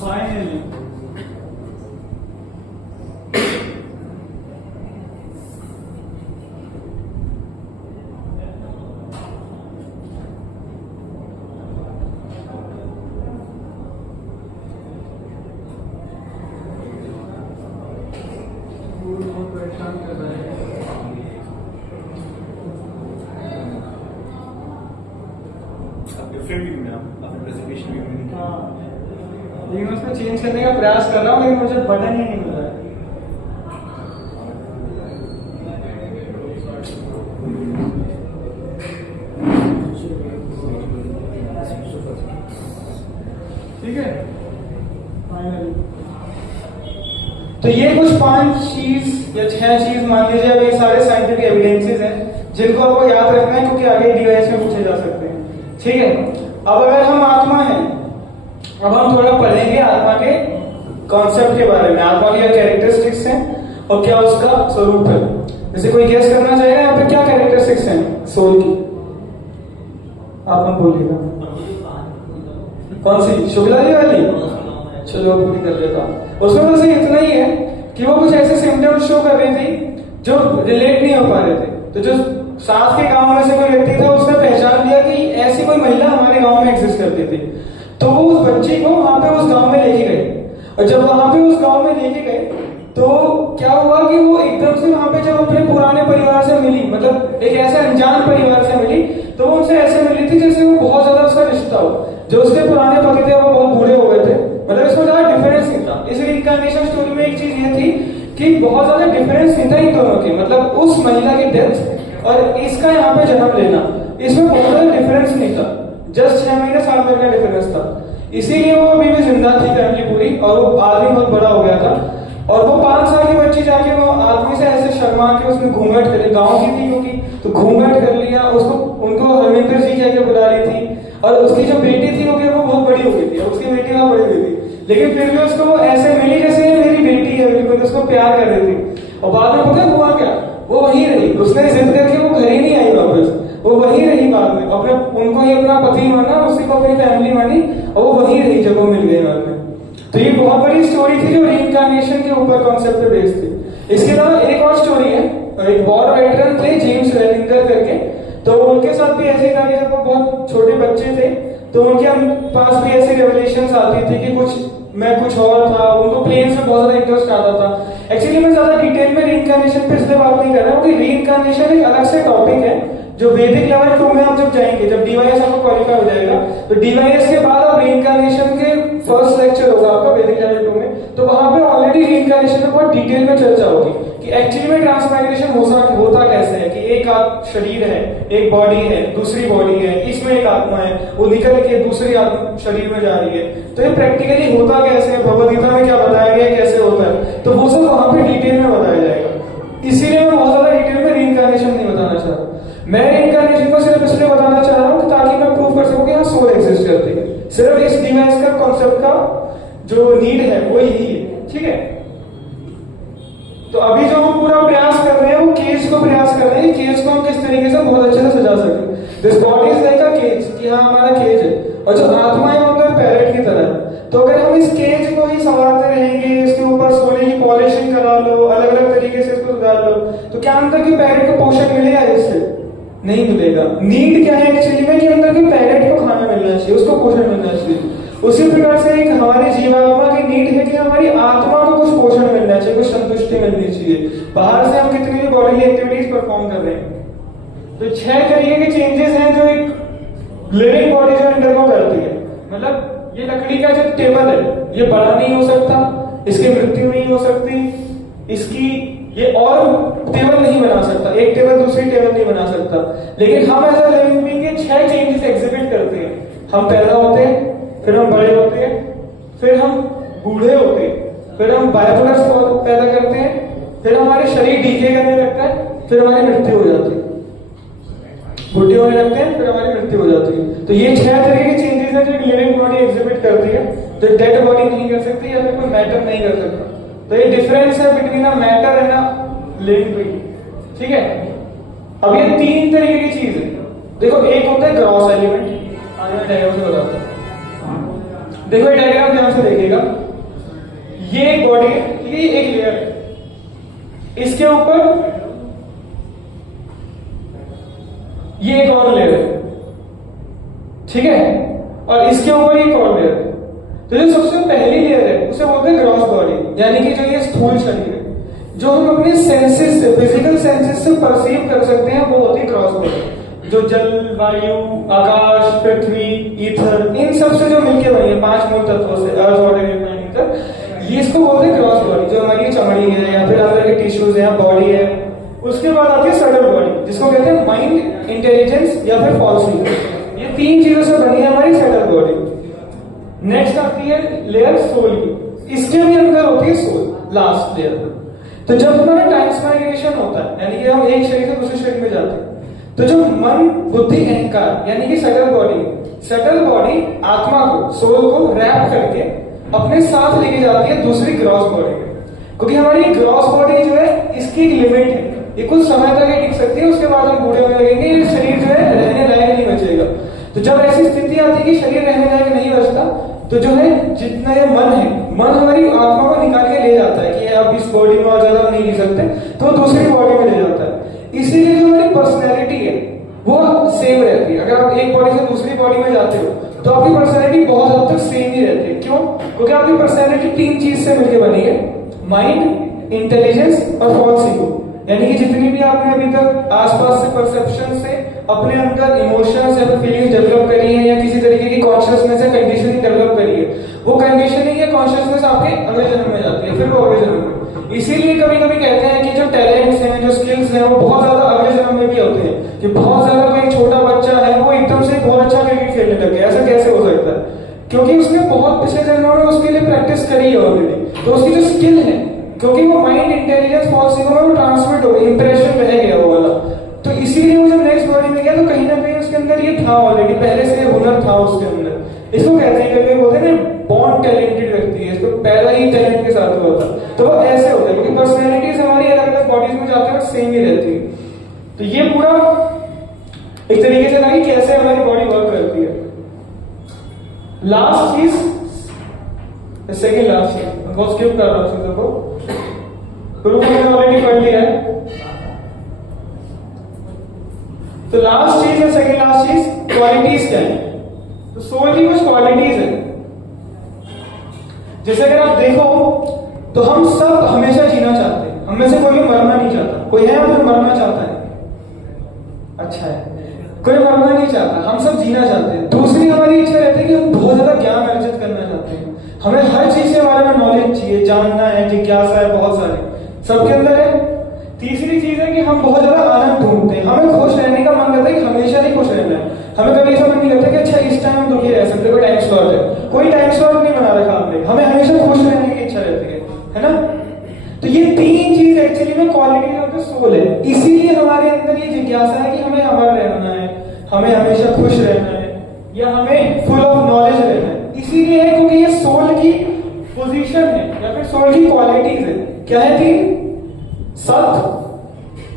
Finally. डिफरेंट व्यू में अपने प्रेजेंटेशन व्यू में, लेकिन उसमें चेंज करने का प्रयास कर रहा हूँ, लेकिन मुझे बटन ही नहीं मिल रहा है। ठीक है, फाइनली तो ये कुछ 5 चीज या 6 चीज मान लीजिए, अब ये सारे साइंटिफिक एविडेंसेस हैं जिनको आपको याद रखना है, क्योंकि आगे डिवाइस में पूछे जा सकते हैं। ठीक है, अब अगर हम आत्मा है, अब हम थोड़ा पढ़ेंगे आत्मा के कॉन्सेप्ट के बारे में, आत्मा की क्या कैरेक्टरिस्टिक्स हैं और क्या उसका स्वरूप है। जैसे कोई गेस करना चाहेगा यहाँ पे क्या कैरेक्टरिस्टिक्स हैं सोल की, आप हम बोलिएगा। कौन सी, शुक्ला जी वाली? चलो पूरी कर लेता हूँ। उसमें बस इतना ही है कि वो कुछ ऐसे सिम्टम्स शो कर रही थी जो रिलेट नहीं हो पा रहे थे। तो जो साथ के गांव में से कोई व्यक्ति था, उसने पहचान लिया कि ऐसी कोई महिला हमारे गांव में एग्जिस्ट करती थी। तो वो उस बच्ची को वहां पे उस गांव में लेके गए, और जब वहां पे उस गांव में लेके गए तो क्या हुआ कि वो एकदम से वहां पे जब अपने पुराने परिवार से मिली, मतलब एक ऐसे अनजान परिवार से मिली, तो वो उनसे ऐसे मिली थी जैसे वो बहुत ज्यादा उसका रिश्ता हो। जो उसके पुराने पति थे वो बहुत बूढ़े हो गए थे, मतलब इसमें ज्यादा डिफरेंस नहीं था। इस रिइंकार्नेशन स्टोरी में एक चीज ये थी कि बहुत ज्यादा डिफरेंस नहीं था इन दोनों के, मतलब उस महिला की डेथ और इसका यहाँ पे जन्म लेना, इसमें बहुत ज्यादा डिफरेंस नहीं था, जस्ट 6 महीने 7 महीने का डिफरेंस था। इसीलिए वो अभी भी जिंदा थी फैमिली पूरी, और वो आदमी बहुत बड़ा हो गया था। और वो 5 साल की बच्ची जाके वो आदमी से ऐसे शर्मा के उसने घूंघट कर, गाँव की थी क्योंकि, तो घूंघट कर लिया उसको, उनको हरमिंदर जी कह के बुला रही थी। और उसकी जो बेटी थी वो बहुत बड़ी हो गई थी, उसकी बेटी वहां बड़ी हुई थी, लेकिन फिर भी उसको वो ऐसे मिली जैसे मेरी बेटी है बिल्कुल, उसको प्यार कर रही थी। और बाद में पता हुआ क्या, वो वहीं रही, उसने जिद करके वो घर ही नहीं आई वापस, वो वहीं रही बाद में, अपने उनको ही अपना पति माना, उसी को अपनी फैमिली मानी, और वो वहीं रही जब वो मिल गई बाद में। तो ये बहुत बड़ी स्टोरी थी जो रीइंकार्नेशन के ऊपर कॉन्सेप्ट पे बेस्ड थी। इसके अलावा एक और स्टोरी है, एक वॉर वेटरन थे जेम्स रेलिंगर करके, तो उनके साथ भी ऐसे था कि जब वो बहुत छोटे बच्चे थे तो उनके पास भी ऐसी रेवलेशंस आती थी कि कुछ और था, उनको प्लेन्स में बहुत ज्यादा इंटरेस्ट आता था। एक्चुअली मैं ज्यादा डिटेल में रीइंकार्नेशन पे इसलिए बात नहीं कर रहा हूँ कि रीइंकार्नेशन एक अलग से टॉपिक है जो वैदिक लेवल 2 में आप जब जाएंगे, जब डीवाईएस आपको क्वालिफाई हो जाएगा, तो डीवाईएस के बाद आप रीइंकार्नेशन के फर्स्ट लेक्चर होगा आपका वैदिक लेवल 2 में, तो वहां पे ऑलरेडी रीइंकार्नेशन में बहुत डिटेल में चर्चा होगी कि एक्चुअली में ट्रांसमाइग्रेशन होता कैसे है, कि एक शरीर है, एक बॉडी है, दूसरी बॉडी है, इसमें एक आत्मा है, वो निकल के दूसरी शरीर में जा रही है। तो ये प्रैक्टिकली होता कैसे है, भगवद गीता में क्या बताया गया कैसे होता है, तो वो सब वहां पे डिटेल में बताया जाएगा। इसीलिए मैं बहुत ज्यादा डिटेल में रीइंकार्नेशन नहीं बताना चाह रहा। मैं रीइंकार्नेशन को सिर्फ इसलिए बताना चाह रहा हूँ ताकि मैं प्रूव कर सकूं कि हाँ सोल एग्जिस्ट करती है। सिर्फ इस डिवाइस का कॉन्सेप्ट का जो नीड है वो यही है, ठीक है। तो अभी जो हम पूरा प्रयास कर रहे हैं वो केज को प्रयास कर रहे हैं, केज को हम किस तरीके से बहुत अच्छे से सजा सकें। This body is like a cage, कि हाँ हमारा केज है, और जो आत्मा है वो अंदर पैरेट की तरह है। तो अगर हम इस केज को ही संवारते रहेंगे, इसके ऊपर सोने की पॉलिशिंग करा लो, अलग अलग तरीके से इसको सुधार लो, तो क्या अंदर की पैरेट को पोषण मिलेगा? इससे नहीं मिलेगा। नीड क्या है एक्चुअली में, कि अंदर के पैरेट को खाना मिलना चाहिए, उसको पोषण मिलना चाहिए। उसी प्रकार से एक हमारे जीवात्मा की नीड है कि हमारी आत्मा को कुछ पोषण मिलना चाहिए, कुछ संतुष्टि मिलनी चाहिए। बाहर से हम कितनी भी बॉडी एक्टिविटीज परफॉर्म कर रहे हैं, तो 6 तरीके के चेंजेस हैं जो एक लिविंग बॉडी जो अंडरगो करती है। मतलब ये लकड़ी का जो टेबल है ये बड़ा नहीं हो सकता, इसकी मृत्यु नहीं हो सकती, इसकी ये और टेबल नहीं बना सकता, एक टेबल दूसरी टेबल नहीं बना सकता, लेकिन हम एज अ लिविंग बीइंग के 6 चेंजेस एग्जिबिट करते हैं। हम पैदा होते हैं, फिर हम बड़े होते हैं, फिर हम बूढ़े होते हैं, फिर हम बायोप्रोडक्ट्स पैदा करते हैं, फिर हमारे शरीर डीके करने लगता है, फिर हमारी मृत्यु हो जाती है, बुढ़े होने लगते हैं, फिर हमारी मृत्यु हो जाती है। तो ये 6 तरह के चेंजेस हैं जो एक लिविंग बॉडी एग्जिबिट करती है, जो डेड बॉडी नहीं कर सकती या फिर कोई मैटर नहीं कर सकता। तो ये डिफरेंस है between a matter and a living being, ठीक है। अब ये 3 तरीके की चीज है। देखो एक होता है ग्रॉस एलिमेंट, आज मैं डायग्राम से बताता हूं। देखो ये डायग्राम ध्यान से देखिएगा, ये एक बॉडी है, ये एक लेयर है, इसके ऊपर ये एक और लेयर है, ठीक है, और इसके ऊपर एक और लेयर है। तो जो सबसे पहली लेयर है उसे बोलते हैं ग्रॉस बॉडी, यानी कि जो ये स्थूल शरीर है, जो हम अपने सेंसेस से, फिजिकल सेंसेस से परसीव कर सकते हैं, वो होती है ग्रॉस बॉडी। जो जल, वायु, आकाश, पृथ्वी, ईथर, इन सब से जो मिलकर बनी है 5 मूल तत्वों से, अर्थ, वाटर, एयर, ईथर, ये इसको बोलते हैं ग्रॉस बॉडी। जो हमारी चमड़ी है या फिर अंदर के टिश्यूज है, बॉडी है। उसके बाद आती है सटल बॉडी, जिसको कहते हैं माइंड, इंटेलिजेंस या फिर फॉल्स ईगो। ये 3 चीजों से बनी है हमारी सटल बॉडी। नेक्स्ट आती है लेयर सोल की, इसके भी अंदर होती है सोल, लास्ट लेयर। तो जब हमारा ट्रांसमाइग्रेशन होता है, यानी कि हम एक शरीर से दूसरे शरीर में जाते हैं, तो जो मन, बुद्धि, अहंकार यानी कि सटल बॉडी आत्मा को, सोल को रैप करके अपने साथ लेके जाती है दूसरी ग्रॉस बॉडी में। क्योंकि हमारी ग्रॉस बॉडी जो है इसकी एक लिमिट है, ये कुछ समय तक ही टिक सकती है, उसके बाद हम बूढ़े होने लगेंगे, ये शरीर जो है रहने लायक नहीं बचेगा। तो जब ऐसी स्थिति आती है कि शरीर रहने लायक नहीं बचता, तो जो है जितना ये मन है, मन हमारी आत्मा को निकाल के ले जाता है कि अब इस बॉडी में और ज्यादा नहीं जी सकते, तो दूसरी बॉडी में ले जाता है। इसीलिए जो हमारी पर्सनैलिटी है वो सेम रहती है। अगर आप एक बॉडी से दूसरी बॉडी में जाते हो तो आपकी पर्सनैलिटी बहुत हद तक सेम ही रहती है। क्यों? क्योंकि आपकी पर्सनैलिटी 3 चीज से मिलकर बनी है, माइंड, इंटेलिजेंस और फॉल्स ईगो। यानी कि जितनी भी आपने अभी तक आसपास से परसेप्शन से अपने अंदर इमोशंस या फीलिंग्स डेवलप करी है, या किसी तरीके की कॉन्शियसनेस या कंडीशनिंग डेवलप करी है, वो कंडीशनिंग या कॉन्शियसनेस आपके अगले जन्म में जाती है, फिर वो अगले जन्म में। इसीलिए कभी कभी कहते हैं कि जो टैलेंट्स हैं, जो स्किल्स हैं, वो बहुत ज्यादा अगले जन्म में भी होते हैं। कि बहुत ज्यादा कोई छोटा बच्चा है, वो एकदम से बहुत अच्छा क्रिकेट खेलने लग गया, ऐसा कैसे हो सकता है? क्योंकि उसने बहुत पिछले जन्मों में उसके लिए प्रैक्टिस करी है ऑलरेडी, तो उसकी जो स्किल है, क्योंकि वो माइंड, इंटेलिजेंस, फॉल्स ईगो में वो ट्रांसमिट हो गई, इंप्रेशन रह गया वो वाला। तो इसीलिए वो जब नेक्स्ट बॉडी में गया तो कहीं ना कहीं उसके अंदर ये था ऑलरेडी, पहले से हुनर था उसके अंदर। इसको कहते हैं, कभी बोलते हैं ना बॉर्न टैलेंटेड व्यक्ति है, इसको पैदा ही टैलेंट के साथ हुआ था। तो वो ऐसे होता है क्योंकि पर्सनैलिटीज हमारी अलग अलग बॉडीज में जाते हैं सेम ही रहती है। तो ये पूरा एक तरीके से लगी कैसे हमारी बॉडी वर्क करती है। लास्ट चीज, सेकेंड लास्ट चीज, बहुत स्किप कर रहा हूं चीजों को, ग्रुप में ऑलरेडी पढ़ लिया है। तो लास्ट चीज है, सेकेंड लास्ट चीज, क्वालिटीज क्या है? तो सोल की कुछ क्वालिटीज है। जैसे अगर आप देखो तो हम सब हमेशा जीना चाहते हैं, हम में से कोई भी मरना नहीं चाहता। कोई है जो मरना चाहता है? अच्छा है, कोई मरना नहीं चाहता, हम सब जीना चाहते हैं। दूसरी हमारी इच्छा रहती है कि हम बहुत ज्यादा ज्ञान अर्जित करना चाहते हैं, हमें हर चीज के बारे में नॉलेज चाहिए, जानना है, जिज्ञासा है, बहुत सारी सबके अंदर है। तीसरी चीज है कि हम बहुत ज्यादा आनंद ढूंढते हैं, हमें खुश रहने का मन करता है कि हमेशा नहीं खुश रहना है। हमें कभी ऐसा मन नहीं करता कि अच्छा इस टाइम हम दुखी रह सकते, कोई टाइम स्लॉट है, कोई टाइम स्लॉट नहीं बना रखा हमने, हमें हमेशा खुश रहने की इच्छा रहती है ना। तो ये 3 चीज एक्चुअली में क्वालिटी ऑफ द सोल है। इसीलिए हमारे अंदर ये जिज्ञासा है कि हमें अमर रहना है, हमें हमेशा खुश रहना है, या हमें फुल ऑफ नॉलेज रहना है। इसीलिए है क्योंकि ये सोल की पोजीशन है या फिर सोल की क्वालिटीज है। क्या है? 3 सत,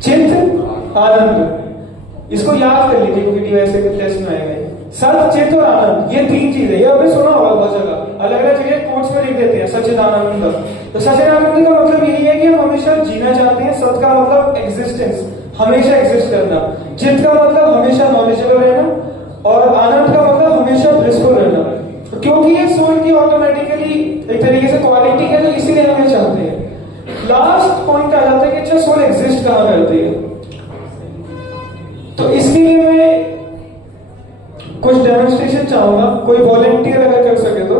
चित्त, आनंद। इसको याद कर लीजिए क्योंकि DYS के टेस्ट में आएगा। सत, चित्त और आनंद, ये 3 चीजें, ये आपने सुना होगा बहुत जगह, अलग अलग चीजें कोट्स में लिख देते हैं, सच्चिदानंद। तो सच्चिदानंद का मतलब यही है कि हम हमेशा जीना चाहते हैं। सत का मतलब एग्जिस्टेंस, हमेशा एग्जिस्ट करना। चित्त का मतलब हमेशा नॉलेजेबल रहना, और आनंद का मतलब हमेशा ब्लिसफुल रहना। तो क्योंकि ये सोल की ऑटोमेटिकली एक तरीके से क्वालिटी है, तो इसीलिए हमें चाहते हैं। लास्ट पॉइंट आ जाता है कि अच्छा सोल एग्जिस्ट कहां करती है। तो चाहूंगा कोई वॉलंटियर अगर कर सके तो।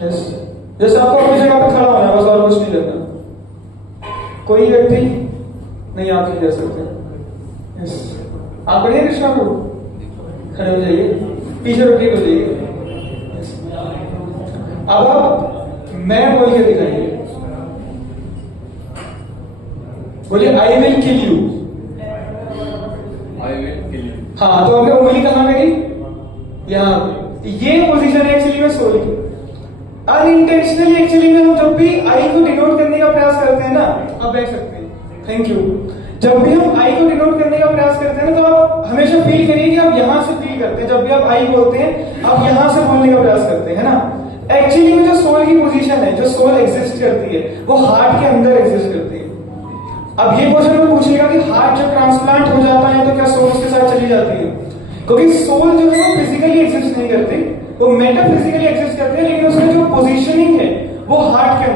यस, जैसे आपको अपनी जगह पे खड़ा होना है, बस और कुछ नहीं करना। कोई व्यक्ति नहीं, आप नहीं कर सकते। यस, आप बढ़िया कृष्णा को खड़े हो जाइए, पीछे रोटेट हो जाइए। अब आप मैं बोल के दिखाइए, बोलिए I will kill you. I will kill you. हाँ, तो हमने उंगली कहां करी? यहाँ पे। ये पोजीशन है एक्चुअली में सोल की। अनइंटेंशनली एक्चुअली में हम जब भी आई को डिनोट करने का प्रयास करते हैं ना, आप देख सकते हैं, थैंक यू, जब भी हम आई को डिनोट करने का प्रयास करते हैं ना, तो आप हमेशा फील करिए कि आप यहां से फील करते हैं। जब भी आप आई बोलते हैं, आप यहां से बोलने का प्रयास करते हैं ना। एक्चुअली में जो सोल की पोजीशन है, जो सोल एग्जिस्ट करती है, वो हार्ट के अंदर एग्जिस्ट करती है। अब ये क्वेश्चन में पूछेगा कि हार्ट जब ट्रांसप्लांट हो जाता है तो क्या सोल उसके साथ चली जाती है? क्योंकि सोल जो है वो फिजिकली एग्जिस्ट नहीं करती, वो मेटाफिजिकली एग्जिस्ट करती है, लेकिन उसमें जो पोजीशनिंग है वो हार्ट के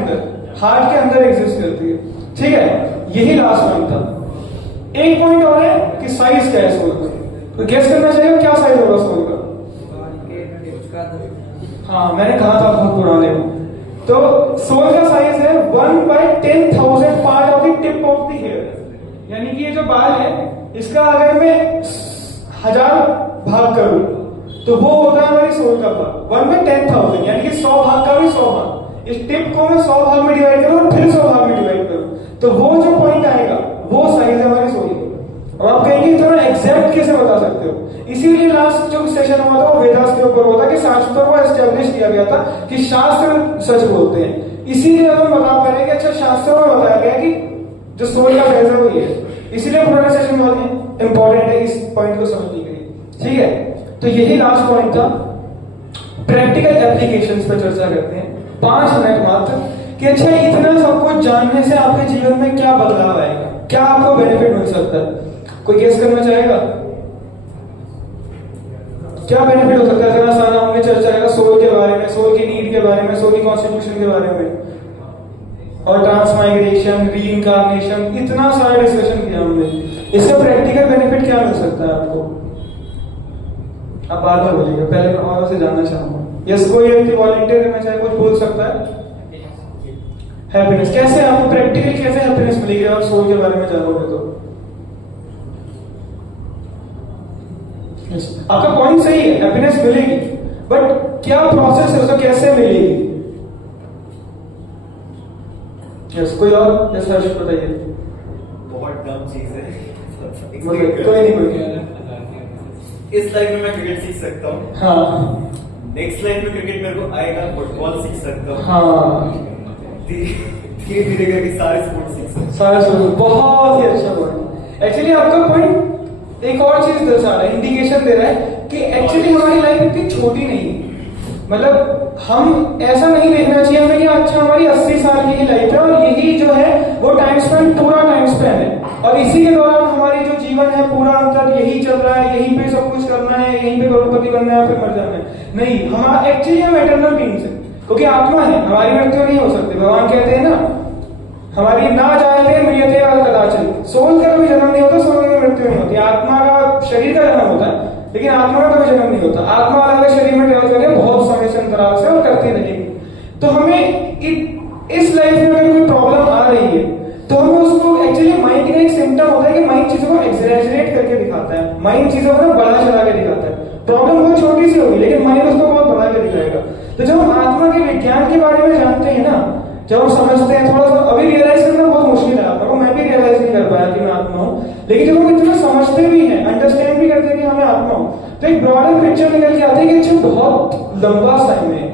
अंदर एग्जिस्ट करती है। ठीक है, यही लास्ट पॉइंट था। एक पॉइंट और है कि साइज क्या है सोल का। तो गेस करना चाहिए क्या साइज होगा सोल का? हाँ, मैंने कहा था बहुत पुराने में। तो सोल का साइज है 1/10,000 part of the tip of the hair. यानी कि ये जो बाल है, इसका अगर मैं 1000 भाग करूं तो वो होता है हमारी सोल का भाग 1/10,000, यानी कि 100 भाग का भी 100 भाग। इस टिप को मैं 100 भाग में डिवाइड करूं और फिर 100 भाग में डिवाइड करूं, तो वो जो पॉइंट आएगा वो साइज है हमारी सोल की। और आप कहेंगे थोड़ा एग्जैक्ट कैसे बता सकते हो? इसीलिए लास्ट जो सेशन हुआ था वो वेदास के ऊपर हुआ था कि शास्त्रों को एस्टेब्लिश किया गया था कि शास्त्र सच बोलते हैं। इसीलिए हम बता पा रहे हैं कि अच्छा, शास्त्रों में बताया गया कि जो सोल का साइज है वो ये है। इसीलिए पुराना सेशन बहुत इंपॉर्टेंट है इस पॉइंट को समझने के लिए। ठीक है, तो यही लास्ट पॉइंट था। प्रैक्टिकल एप्लीकेशंस पर चर्चा करते हैं 5 मिनट मात्र कि अच्छा, इतना सब कुछ जानने से आपके जीवन में क्या बदलाव आएगा, क्या आपको बेनिफिट मिल सकता है? कोई गेस करना चाहेगा क्या बेनिफिट हो सकता है? इतना सारा हमने चर्चा करा सोल के बारे में, सोल की नीड के बारे में, सोल की कॉन्स्टिट्यूशन के बारे में, और ट्रांसमाइग्रेशन, रीइंकार्नेशन, इतना सारा डिस्कशन किया हमने। इसका प्रैक्टिकल बेनिफिट क्या मिल सकता है आपको? आप बार बार बोलिएगा, पहले मैं और से जानना चाहूंगा। यस, कोई व्यक्ति वॉलंटियर करना चाहे कुछ बोल सकता है? हैप्पीनेस कैसे आपको प्रैक्टिकली कैसे हैप्पीनेस मिलेगी आप सोल के बारे में जानोगे तो? आपका पॉइंट सही है, हैप्पीनेस मिलेगी, बट क्या प्रोसेस है उसका, कैसे मिलेगी? यस, कोई और? यस हर्षित बताइए। बहुत डम चीज है। कोई नहीं, इस लाइफ में मैं क्रिकेट सीख सकता हूँ। हाँ, नेक्स्ट लाइफ में क्रिकेट मेरे को आएगा, फुटबॉल सीख सकता हूँ। हाँ, धीरे धीरे करके सारे स्पोर्ट्स सीख सकता हूँ। सारे स्पोर्ट्स, बहुत ही अच्छा पॉइंट। एक्चुअली आपका पॉइंट एक और चीज दर्शा रहा है, इंडिकेशन दे रहा है कि एक्चुअली हमारी लाइफ इतनी छोटी नहीं है। मतलब हम ऐसा नहीं देखना चाहिए हमें कि अच्छा हमारी 80 साल की ही लाइफ है और यही जो है वो टाइम स्पेन, पूरा टाइम स्पेन है, और इसी के दौरान हमारी जो जीवन है पूरा अंतर यही चल रहा है, यहीं पे सब कुछ करना है, यहीं पे करोड़पति बनना है, फिर मर जाना है। नहीं, हमारा एक्चुअली हम एटर्नल बीइंग्स है, क्योंकि आत्मा है, हमारी मृत्यु नहीं हो सकती। भगवान कहते हैं ना, हमारी ना जायते मृत्यते कदाचन। सोल का कभी जन्म नहीं होता, सोल में मृत्यु नहीं होती। आत्मा का, शरीर का जन्म होता है, लेकिन आत्मा का कभी जन्म नहीं होता। आत्मा अलग शरीर में ट्रेवल करके बहुत समय से अंतराल से और करती रहेगी। तो हमें इस लाइफ में अगर कोई प्रॉब्लम आ रही है तो हमें उसको, एक्चुअली माइंड का एक सिम्टम होता है कि माइंड चीजों को एक्सैजरेट करके दिखाता है, माइंड चीजों को ना बढ़ा चढ़ा के दिखाता है। प्रॉब्लम बहुत छोटी सी होगी लेकिन माइंड उसको बहुत बढ़ा के दिखाएगा। तो जब हम आत्मा के विज्ञान के बारे में जानते हैं ना, जब हम समझते हैं, थोड़ा सा अभी रियलाइज करना बहुत मुश्किल है आपको, मैं भी रियलाइज नहीं कर पाया कि मैं आत्मा हूँ, लेकिन जब हम इतना समझते भी हैं, अंडरस्टैंड भी करते हैं कि हमें आत्मा हूँ, तो एक ब्रॉडर पिक्चर निकल के आती है कि अच्छा बहुत लंबा टाइम है,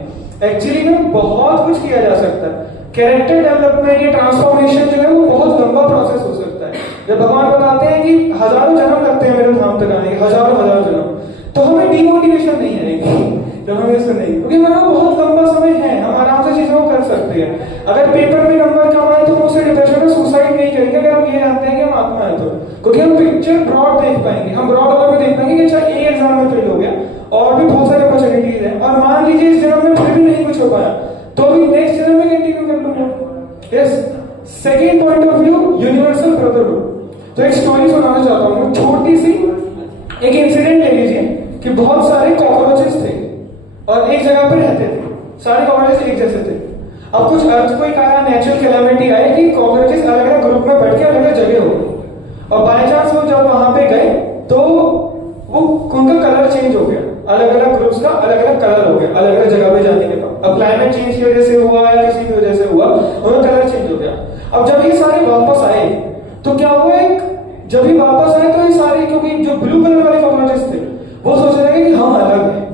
एक्चुअली में बहुत कुछ किया जा सकता है। कैरेक्टर डेवलपमेंट या ट्रांसफॉर्मेशन जो है वो बहुत लंबा प्रोसेस हो सकता है। जब भगवान बताते हैं कि हजारों जन्म लगते हैं मेरे धाम तक आने के, हजारों जन्म, तो हमें डिमोटिवेशन नहीं आएगी जब हम इससे नहीं, क्योंकि हमारा बहुत लंबा समय है, हम आराम से चीजों को कर सकते हैं। अगर पेपर में नंबर कम आए तो हम उसे डिप्रेशन में सुसाइड नहीं करेंगे अगर हम ये जानते हैं कि हम आत्मा है तो, क्योंकि हम पिक्चर ब्रॉड देख पाएंगे, हम ब्रॉड ऑर्डर में देख पाएंगे कि अच्छा ए एग्जाम में फेल हो गया और भी बहुत सारी अपॉर्चुनिटीज है, और मान लीजिए इस जन्म में फिर भी नहीं कुछ हो पाया तो अभी नेक्स्ट जन्म में कंटिन्यू कर लूंगा। Yes, second point of view, universal brotherhood. तो एक स्टोरी सुनाना चाहता हूँ, छोटी सी एक इंसिडेंट ले लीजिए कि बहुत सारे कॉकरोचेस जगह पे रहते थे, सारे कॉकरोचेस एक जैसे थे। अब कुछ अर्थक्वेक आया, नेचुरल कैलामिटी आई कि कॉकरोचेस अलग अलग ग्रुप में बैठ के अलग अलग जगह हो गए, और बाय चांस वो जब वहां पे गए तो वो उनका कलर चेंज हो गया, अलग अलग ग्रुप्स का अलग अलग कलर हो गया अलग अलग जगह पे जाने के बाद। अब क्लाइमेट चेंज की वजह से हुआ या किसी की वजह से हुआ, उनका कलर चेंज हो गया। अब जब ये सारे वापस आए तो क्या हुआ, एक जब ये वापस आए तो ये सारे, क्योंकि जो ब्लू कलर वाले कॉकरोचेस थे वो सोचने लगे कि हम अलग हैं,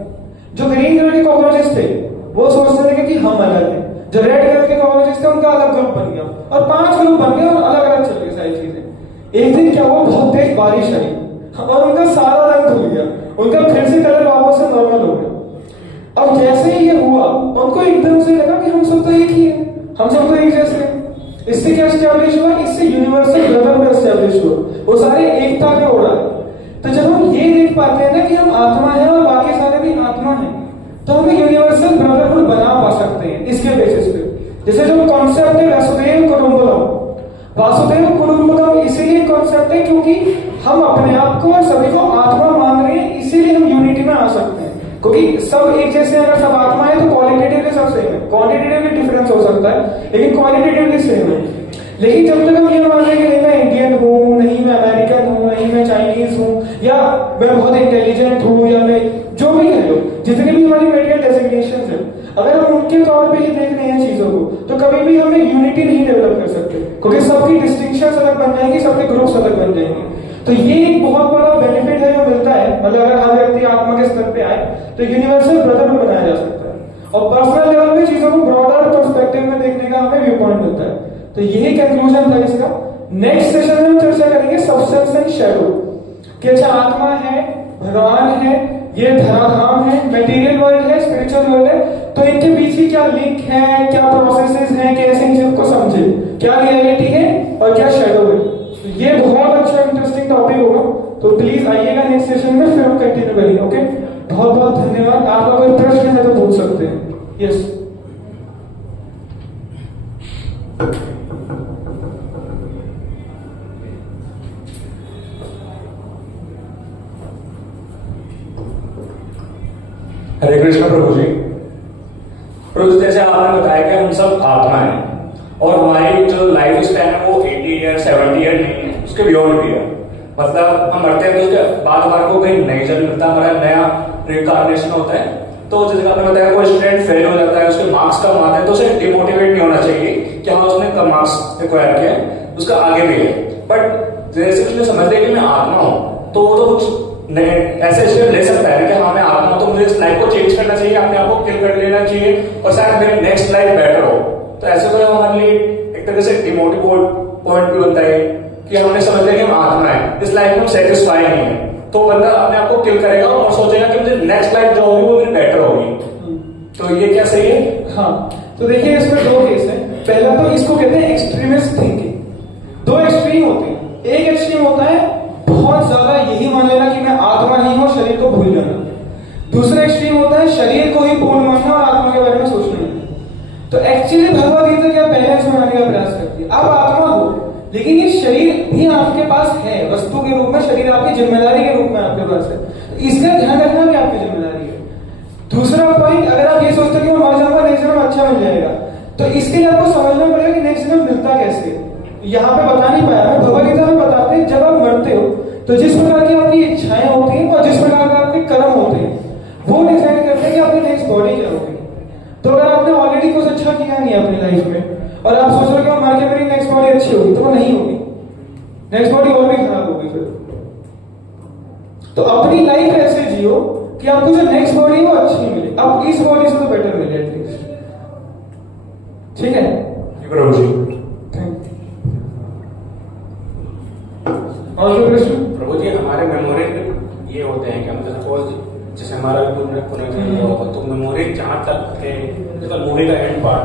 जो ग्रीन कलर के कॉकरोचेस थे वो सोचने लगे कि हम अलग हैं, जो रेड कलर के कॉकरोचेस थे उनका अलग ग्रुप बन गया, और 5 ग्रुप बन गए और अलग अलग चल गई सारी चीजें। एक दिन क्या हुआ, बहुत तेज बारिश आई और उनका सारा रंग धुल गया, उनका फिर से कलर वापस से नॉर्मल हो गया। अब जैसे ही ये हुआ उनको एकदम से लगा कि हम सब तो एक ही है, हम सब तो एक जैसे हैं। इससे क्या एस्टैब्लिश हुआ, इससे यूनिवर्सल ब्रदरहुड एस्टैब्लिश हुआ, वो सारे एकता के ओर आए। तो जब हम ये देख पाते हैं ना कि हम आत्मा है और बाकी सारे भी आत्मा है, तो हम यूनिवर्सल ब्रदरहुड बना पा सकते हैं इसके बेसिस पे। जैसे जो कॉन्सेप्ट है वसुधैव कुटुंबकम, वासुदेव कुटुंबकम इसीलिए कॉन्सेप्ट है क्योंकि हम अपने आप को और सभी को आत्मा मान रहे हैं, इसीलिए हम यूनिटी में आ सकते हैं। क्योंकि सब एक जैसे, अगर सब आत्मा है तो क्वालिटेटिवली सब सेम है, क्वांटिटेटिवली डिफरेंस हो सकता है लेकिन क्वालिटेटिवली सेम है। लेकिन जब तक हम ये मान रहे कि नहीं मैं इंडियन हूँ, नहीं मैं अमेरिकन हूँ, नहीं मैं चाइनीज हूँ, या मैं बहुत इंटेलिजेंट हूँ, या मैं जो भी है, जितनी भी हमारी मेटेरियल डेजिग्नेशंस है, अगर हम उनके तौर पे ही देख रहे हैं चीजों को, तो कभी भी हम एक यूनिटी नहीं डेवलप कर सकते, क्योंकि सबकी डिस्टिंक्शंस अलग बन जाएंगी, सबके ग्रुप्स अलग बन जाएंगे। तो ये एक बहुत बड़ा बेनिफिट है जो मिलता है, मतलब अगर हर व्यक्ति आत्मा के स्तर पे आए तो यूनिवर्सल ब्रदरहुड बनाया जा सकता है, और पर्सनल लेवल पे चीजों को ब्रॉडर पर्सपेक्टिव में देखने का हमें व्यू पॉइंट मिलता है। तो यही कंक्लूजन था इसका। नेक्स्ट सेशन में हम चर्चा करेंगे सब्सटेंस एंड शैडो, कि अच्छा आत्मा है, भगवान है, ये धराधाम है, मटेरियल वर्ल्ड है, स्पिरिचुअल वर्ल्ड है, तो इनके बीच की क्या लिंक है, क्या प्रोसेसेस हैं, कैसे इन चीजों को समझे, क्या रियलिटी है और क्या शैडो है। तो ये बहुत अच्छा इंटरेस्टिंग टॉपिक होगा, तो प्लीज आइएगा नेक्स्ट सेशन में, फिर हम कंटिन्यू करेंगे। ओके, बहुत बहुत धन्यवाद। आपका कोई प्रश्न है तो पूछ सकते हैं। यस हरे कृष्ण प्रभु जी। प्रभु जी, जैसे आपने बताया कि हम सब आत्मा हैं और हमारी जो लाइफ स्पैन है वो 80 ईयर 70 ईयर नहीं है, उसके बियॉन्ड भी है। मतलब हम मरते हैं तो उसके बाद हमारे को कहीं नई जन्म मिलता है, हमारा नया रिकार्नेशन होता है। तो जैसे आपने बताया कोई स्टूडेंट फेल हो जाता है, उसके मार्क्स कम आते हैं, तो उसे डिमोटिवेट नहीं होना चाहिए कि हाँ उसने कम मार्क्स एक्वायर किया है, उसका आगे भी है। बट जैसे उसने समझ लिया कि मैं आत्मा हूँ, तो वो तो कुछ ऐसे स्टेप ले सकता है कि हाँ मैं आत्मा हूं, तो मुझे इस लाइफ को चेंज करना चाहिए, अपने आप को किल कर लेना चाहिए और शायद मेरी नेक्स्ट लाइफ बेटर हो। तो ऐसे तो हमारे लिए एक तरह से डिमोटिव पॉइंट भी होता है कि हमने समझ लिया कि हम आत्मा है, इस लाइफ में हम सेटिस्फाई नहीं है, तो बंदा अपने आप को किल करेगा और सोचेगा कि मुझे नेक्स्ट लाइफ जो होगी वो मेरी बेटर होगी। तो ये क्या सही है? हाँ, तो देखिए इसमें 2 केस है। पहला तो इसको कहते हैं एक्सट्रीमिस्ट थिंकिंग। 2 एक्सट्रीम होते हैं। एक एक्सट्रीम होता है बहुत ज्यादा यही मान लेना कि मैं आत्मा ही हूं, शरीर को भूल जाना। दूसरा एक्सट्रीम होता है शरीर को ही पूर्ण मानना और आत्मा के बारे में सोचना नहीं। तो एक्चुअली भगवद गीता क्या बैलेंस बनाने का प्रयास करती है। आप आत्मा हो, लेकिन ये शरीर भी आपके पास है, वस्तु के रूप में शरीर आपकी जिम्मेदारी के रूप में आपके पास है, तो इसका ध्यान रखना भी आपकी जिम्मेदारी है। दूसरा पॉइंट, अगर आप ये सोचते हो कि मैं मर जाऊंगा, नेक्स्ट जन्म अच्छा मिल जाएगा, तो इसके लिए आपको समझना पड़ेगा कि नेक्स्ट जन्म मिलता कैसे। यहाँ पे बता नहीं पाया मैं, भगवद गीता में बताते हैं जब आप मरते हो तो जिस प्रकार की आपकी इच्छाएं होती हैं और जिस प्रकार के आपके कर्म होते हैं वो डिसाइड करते हैं कि आपकी नेक्स्ट बॉडी क्या होगी। तो अगर आपने ऑलरेडी कुछ अच्छा किया नहीं अपनी लाइफ में और आप सोच रहे हो कि मर के मेरी नेक्स्ट बॉडी अच्छी होगी, तो वो नहीं होगी, नेक्स्ट बॉडी और भी खराब होगी फिर। तो अपनी लाइफ ऐसे जियो कि आपको जो नेक्स्ट बॉडी वो अच्छी मिले, अब इस बॉडी से तो बेटर मिले एटलीस्ट। ठीक है प्रभु जी। और कोई प्रश्न? प्रभु जी, हमारे मेमोरी ये होते हैं कि हम सपोज जैसे हमारा पुनर्जन्म हो तो मेमोरी जहाँ तक है, मतलब मूवी का एंड पार्ट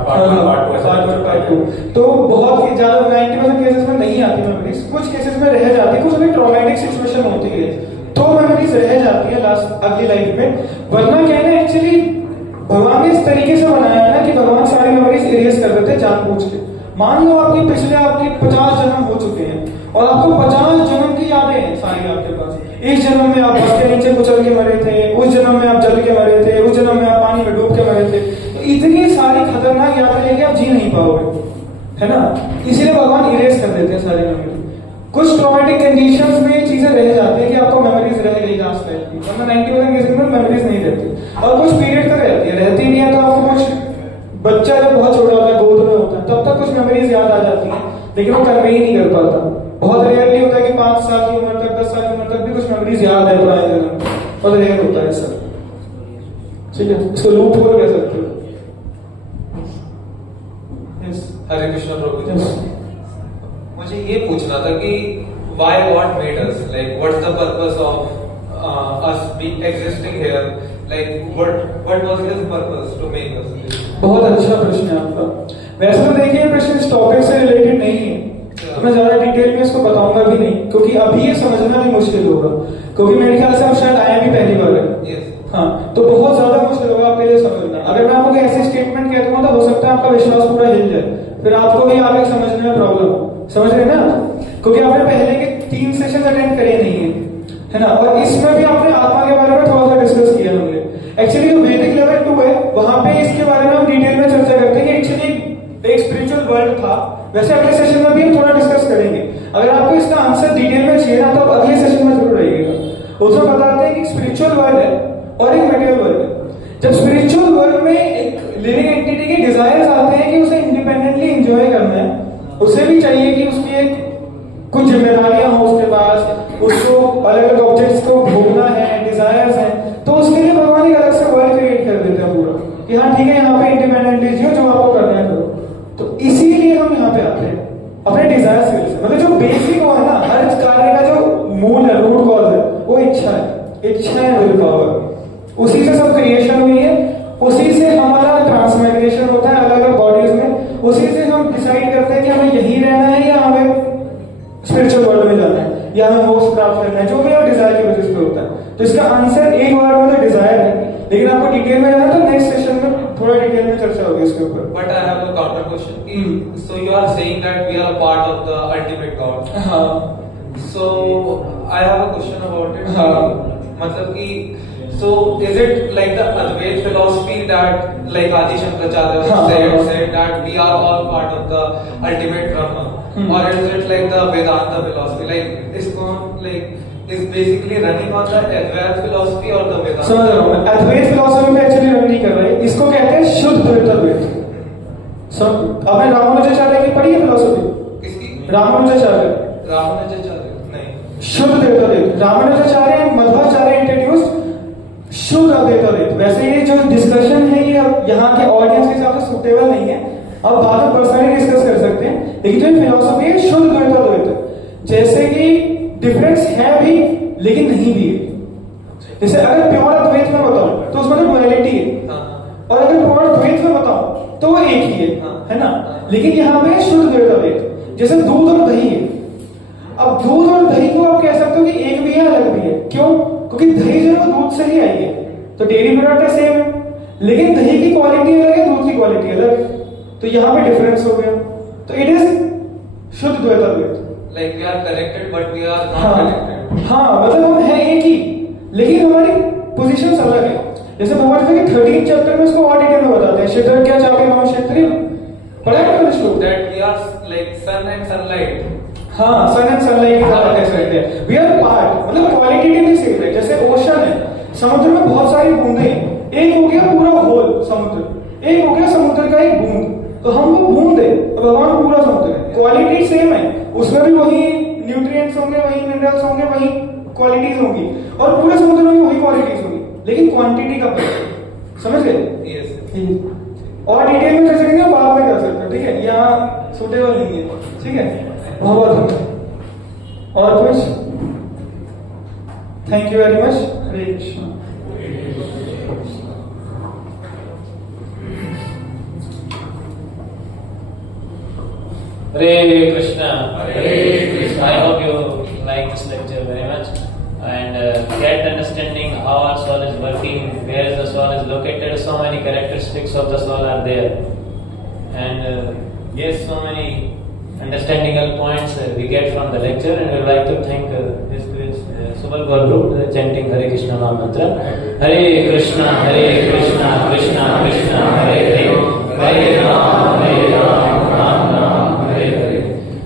2 तो बहुत ज्यादा 90% केसेस में नहीं आती मेमोरीज, कुछ केसेस में रह जाती है, कुछ में ट्रॉमेटिक सिचुएशन होती है तो मेमोरीज रह जाती है लास्ट अगली लाइफ में। वरना क्या है ना, एक्चुअली भगवान ने इस तरीके से बनाया है ना कि भगवान सारी मेमोरीज इरेज कर देते हैं जानबूझ के। मान लो आपके पिछले आपके 50 जन्म हो चुके हैं और आपको 50 जन्म की यादें हैं सारी आपके पास, इस जन्म में आप बस के नीचे कुचल के मरे थे, उस जन्म में आप जल के मरे थे, उस जन्म में आप पानी में डूब के मरे थे। तो इतनी सारी खतरनाक यादें लेके आप जी नहीं पाओगे, है ना। इसीलिए भगवान इरेज कर देते हैं सारी मेमोरी। कुछ ट्रॉमेटिक कंडीशंस में ये चीजें रह जाती है कि आपको मेमोरीज रह गई लास्ट लाइफ की, वरना 90% केसेस में मेमोरीज नहीं रहती। और कुछ पीरियड तक रहती नहीं है, तो आपको कुछ बच्चा जब बहुत छोटा होता है, गोद में होता है, तब तक कुछ मेमोरीज याद आ जाती हैं, लेकिन वो कन्वे ही नहीं कर पाता। बहुत रेयरली होता है कि 5 साल की उम्र तक, 10 साल की उम्र तक भी कुछ मेमोरीज याद है पुराने जन्म, बहुत रेयर होता है सर। ठीक है, इसको लूप होल कह सकते हो। हरे कृष्ण प्रभु जी, मुझे ये पूछना था कि why God made us, like what's the purpose of us being existing here, like what was his purpose to make us? बहुत अच्छा प्रश्न है आपका। वैसे तो देखिए प्रश्न इस टॉपिक से रिलेटेड नहीं है, तो मैं ज्यादा डिटेल में इसको बताऊंगा भी नहीं, क्योंकि अभी ये समझना भी मुश्किल होगा, क्योंकि मेरे ख्याल से आप शायद आया भी पहली बार है। हाँ, तो बहुत ज्यादा मुश्किल होगा आपके लिए समझना। अगर मैं आपको ऐसे स्टेटमेंट कह दूंगा तो हो सकता है आपका विश्वास पूरा हिल जाए, फिर आपको भी आगे समझने में प्रॉब्लम हो। समझ रहे ना, क्योंकि आपने पहले के 3 सेशन अटेंड करे नहीं है ना, और इसमें भी आपने आत्मा के बारे में थोड़ा सा डिस्कस किया हमने। एक्चुअली जो वैदिक लेवल 2 है, वहां पे इसके बारे में हम डिटेल में चर्चा करते हैं कि एक्चुअली एक स्पिरिचुअल वर्ल्ड था। वैसे अगले सेशन में भी हम थोड़ा डिस्कस करेंगे। अगर आपको इसका आंसर डिटेल में चाहिए ना, तो आप अगले सेशन में जरूर रहिएगा। उसमें बताते हैं कि स्पिरिचुअल वर्ल्ड है और एक मटेरियल वर्ल्ड है। जब स्पिरिचुअल वर्ल्ड में एक लिविंग एंटिटी के डिजायर्स आते हैं कि उसे इंडिपेंडेंटली एंजॉय करना है, उसे भी चाहिए कि उसकी एक कुछ जिम्मेदारियां हो उसके पास, उसको अलग अलग ऑब्जेक्ट्स को भोगना है, डिजायर्स हैं, तो उसके लिए भगवान एक अलग से वर्ल्ड क्रिएट कर देते हैं पूरा कि हाँ ठीक है, यहाँ पे इंडिपेंडेंटली जियो, जो आपको करना है करो। तो इसीलिए हम यहाँ पे आते हैं अपने डिजायर्स की वजह से। मतलब जो बेसिक वो है ना, हर कार्य का जो मूल है, रूट कॉज है, वो इच्छा है। इच्छा है विल पावर, उसी से सब क्रिएशन हुई है, उसी से हमारा ट्रांसमाइग्रेशन होता है अलग अलग बॉडीज में, उसी से हम डिसाइड करते हैं कि हमें यही रहना है या हमें स्पिरिचुअल वर्ल्ड में जाना है या हमें मोक्ष प्राप्त करना है, जो भी और डिजायर की वजह से होता है। तो इसका आंसर एक वर्ड में तो डिजायर है, लेकिन आपको डिटेल में जाना तो नेक्स्ट सेशन में थोड़ा डिटेल में चर्चा होगी इसके ऊपर। But I have a counter question. So you are saying that we are a part of the ultimate God. हाँ, so I have a question about it. मतलब कि so is it like the Advait philosophy that like Adi Shankaracharya said that we are all part of the ultimate Brahma, or is it like the Vedanta philosophy, like ISKCON like is basically running on the Advait philosophy or the Vedanta? समझ रहा हूँ, Advait philosophy में एक्चुअली रन नहीं कर रहे, इसको कहते हैं शुद्ध द्वैत अद्वैत। सब आपने रामानुजाचार्य की पढ़ी है फिलोसफी? किसकी? रामानुजाचार्य। रामानुजाचार्य नहीं। शुद्ध द्वैत अद्वैत रामानुजाचार्य मध्वाचार्य इंट्रोड्यूस्ड शुद्ध अद्वैत अद्वैत। वैसे ये जो डिस्कशन है ये यहाँ के ऑडियंस के हिसाब से सुटेबल नहीं है, अब बाद में पर्सनली डिस्कस कर सकते हैं, लेकिन जो फिलोसफी है शुद्ध द्वैत अद्वैत। जैसे कि डिफरेंस है भी लेकिन नहीं भी है। जैसे अगर प्योर अद्वैत में बताऊं तो उसमें तो डुअलिटी है, और अगर प्योर द्वैत में बताऊं तो वो एक ही है ना। लेकिन यहाँ पे शुद्ध द्वैत अद्वैत, जैसे दूध और दही है। अब दूध और दही को आप कह सकते हो कि एक भी है अलग भी है। क्यों? क्योंकि दही जो है वो दूध से ही आई है, तो डेयरी प्रोडक्ट सेम है, लेकिन दही की क्वालिटी अलग है, दूध की क्वालिटी अलग है, तो यहाँ पे डिफरेंस हो गया। तो इट इज शुद्ध द्वैत अद्वैत। Like we are connected but we are not connected. हाँ, मतलब हम हैं एक ही, लेकिन हमारी पोजीशंस अलग है। जैसे भगवद गीता के 13 चैप्टर में इसको और डिटेल में बताते हैं। क्षेत्र क्या चाहे हम क्षेत्रीय पढ़ा है मैंने श्लोक That we are like sun and sunlight. हाँ, सन एंड सनलाइट की बात कह सकते हैं। वी आर पार्ट, मतलब क्वालिटेटिवली सेम है। जैसे ओशन है, समुद्र में बहुत सारी बूंदें हैं, एक हो गया पूरा होल समुद्र, एक हो गया समुद्र का एक बूंद, तो हम वो बूंद है, भगवान पूरा समुद्र है। क्वालिटी सेम है, उसमें भी वही न्यूट्रिएंट्स होंगे, वही मिनरल्स होंगे, वही क्वालिटीज होंगी, और पूरे समुद्र में वही क्वालिटीज होंगी, लेकिन क्वांटिटी का फर्क। समझ गए? और डिटेल में चर्चा करेंगे, बाद में कर सकते हो, ठीक है? यहाँ सुटेबल नहीं है, ठीक है? बहुत और कुछ? Thank you very much. Hare Krishna. Hare Krishna. Hare Krishna. I hope you like this lecture very much and get understanding how our soul is working, where the soul is located. So many characteristics of the soul are there, and yes, so many understandable points we get from the lecture, and we would like to thank His Grace Subal Gaur Group chanting Hare Krishna Mahamantra. Hare Krishna Krishna Krishna Hare Hare, Hare Ram Hare Ram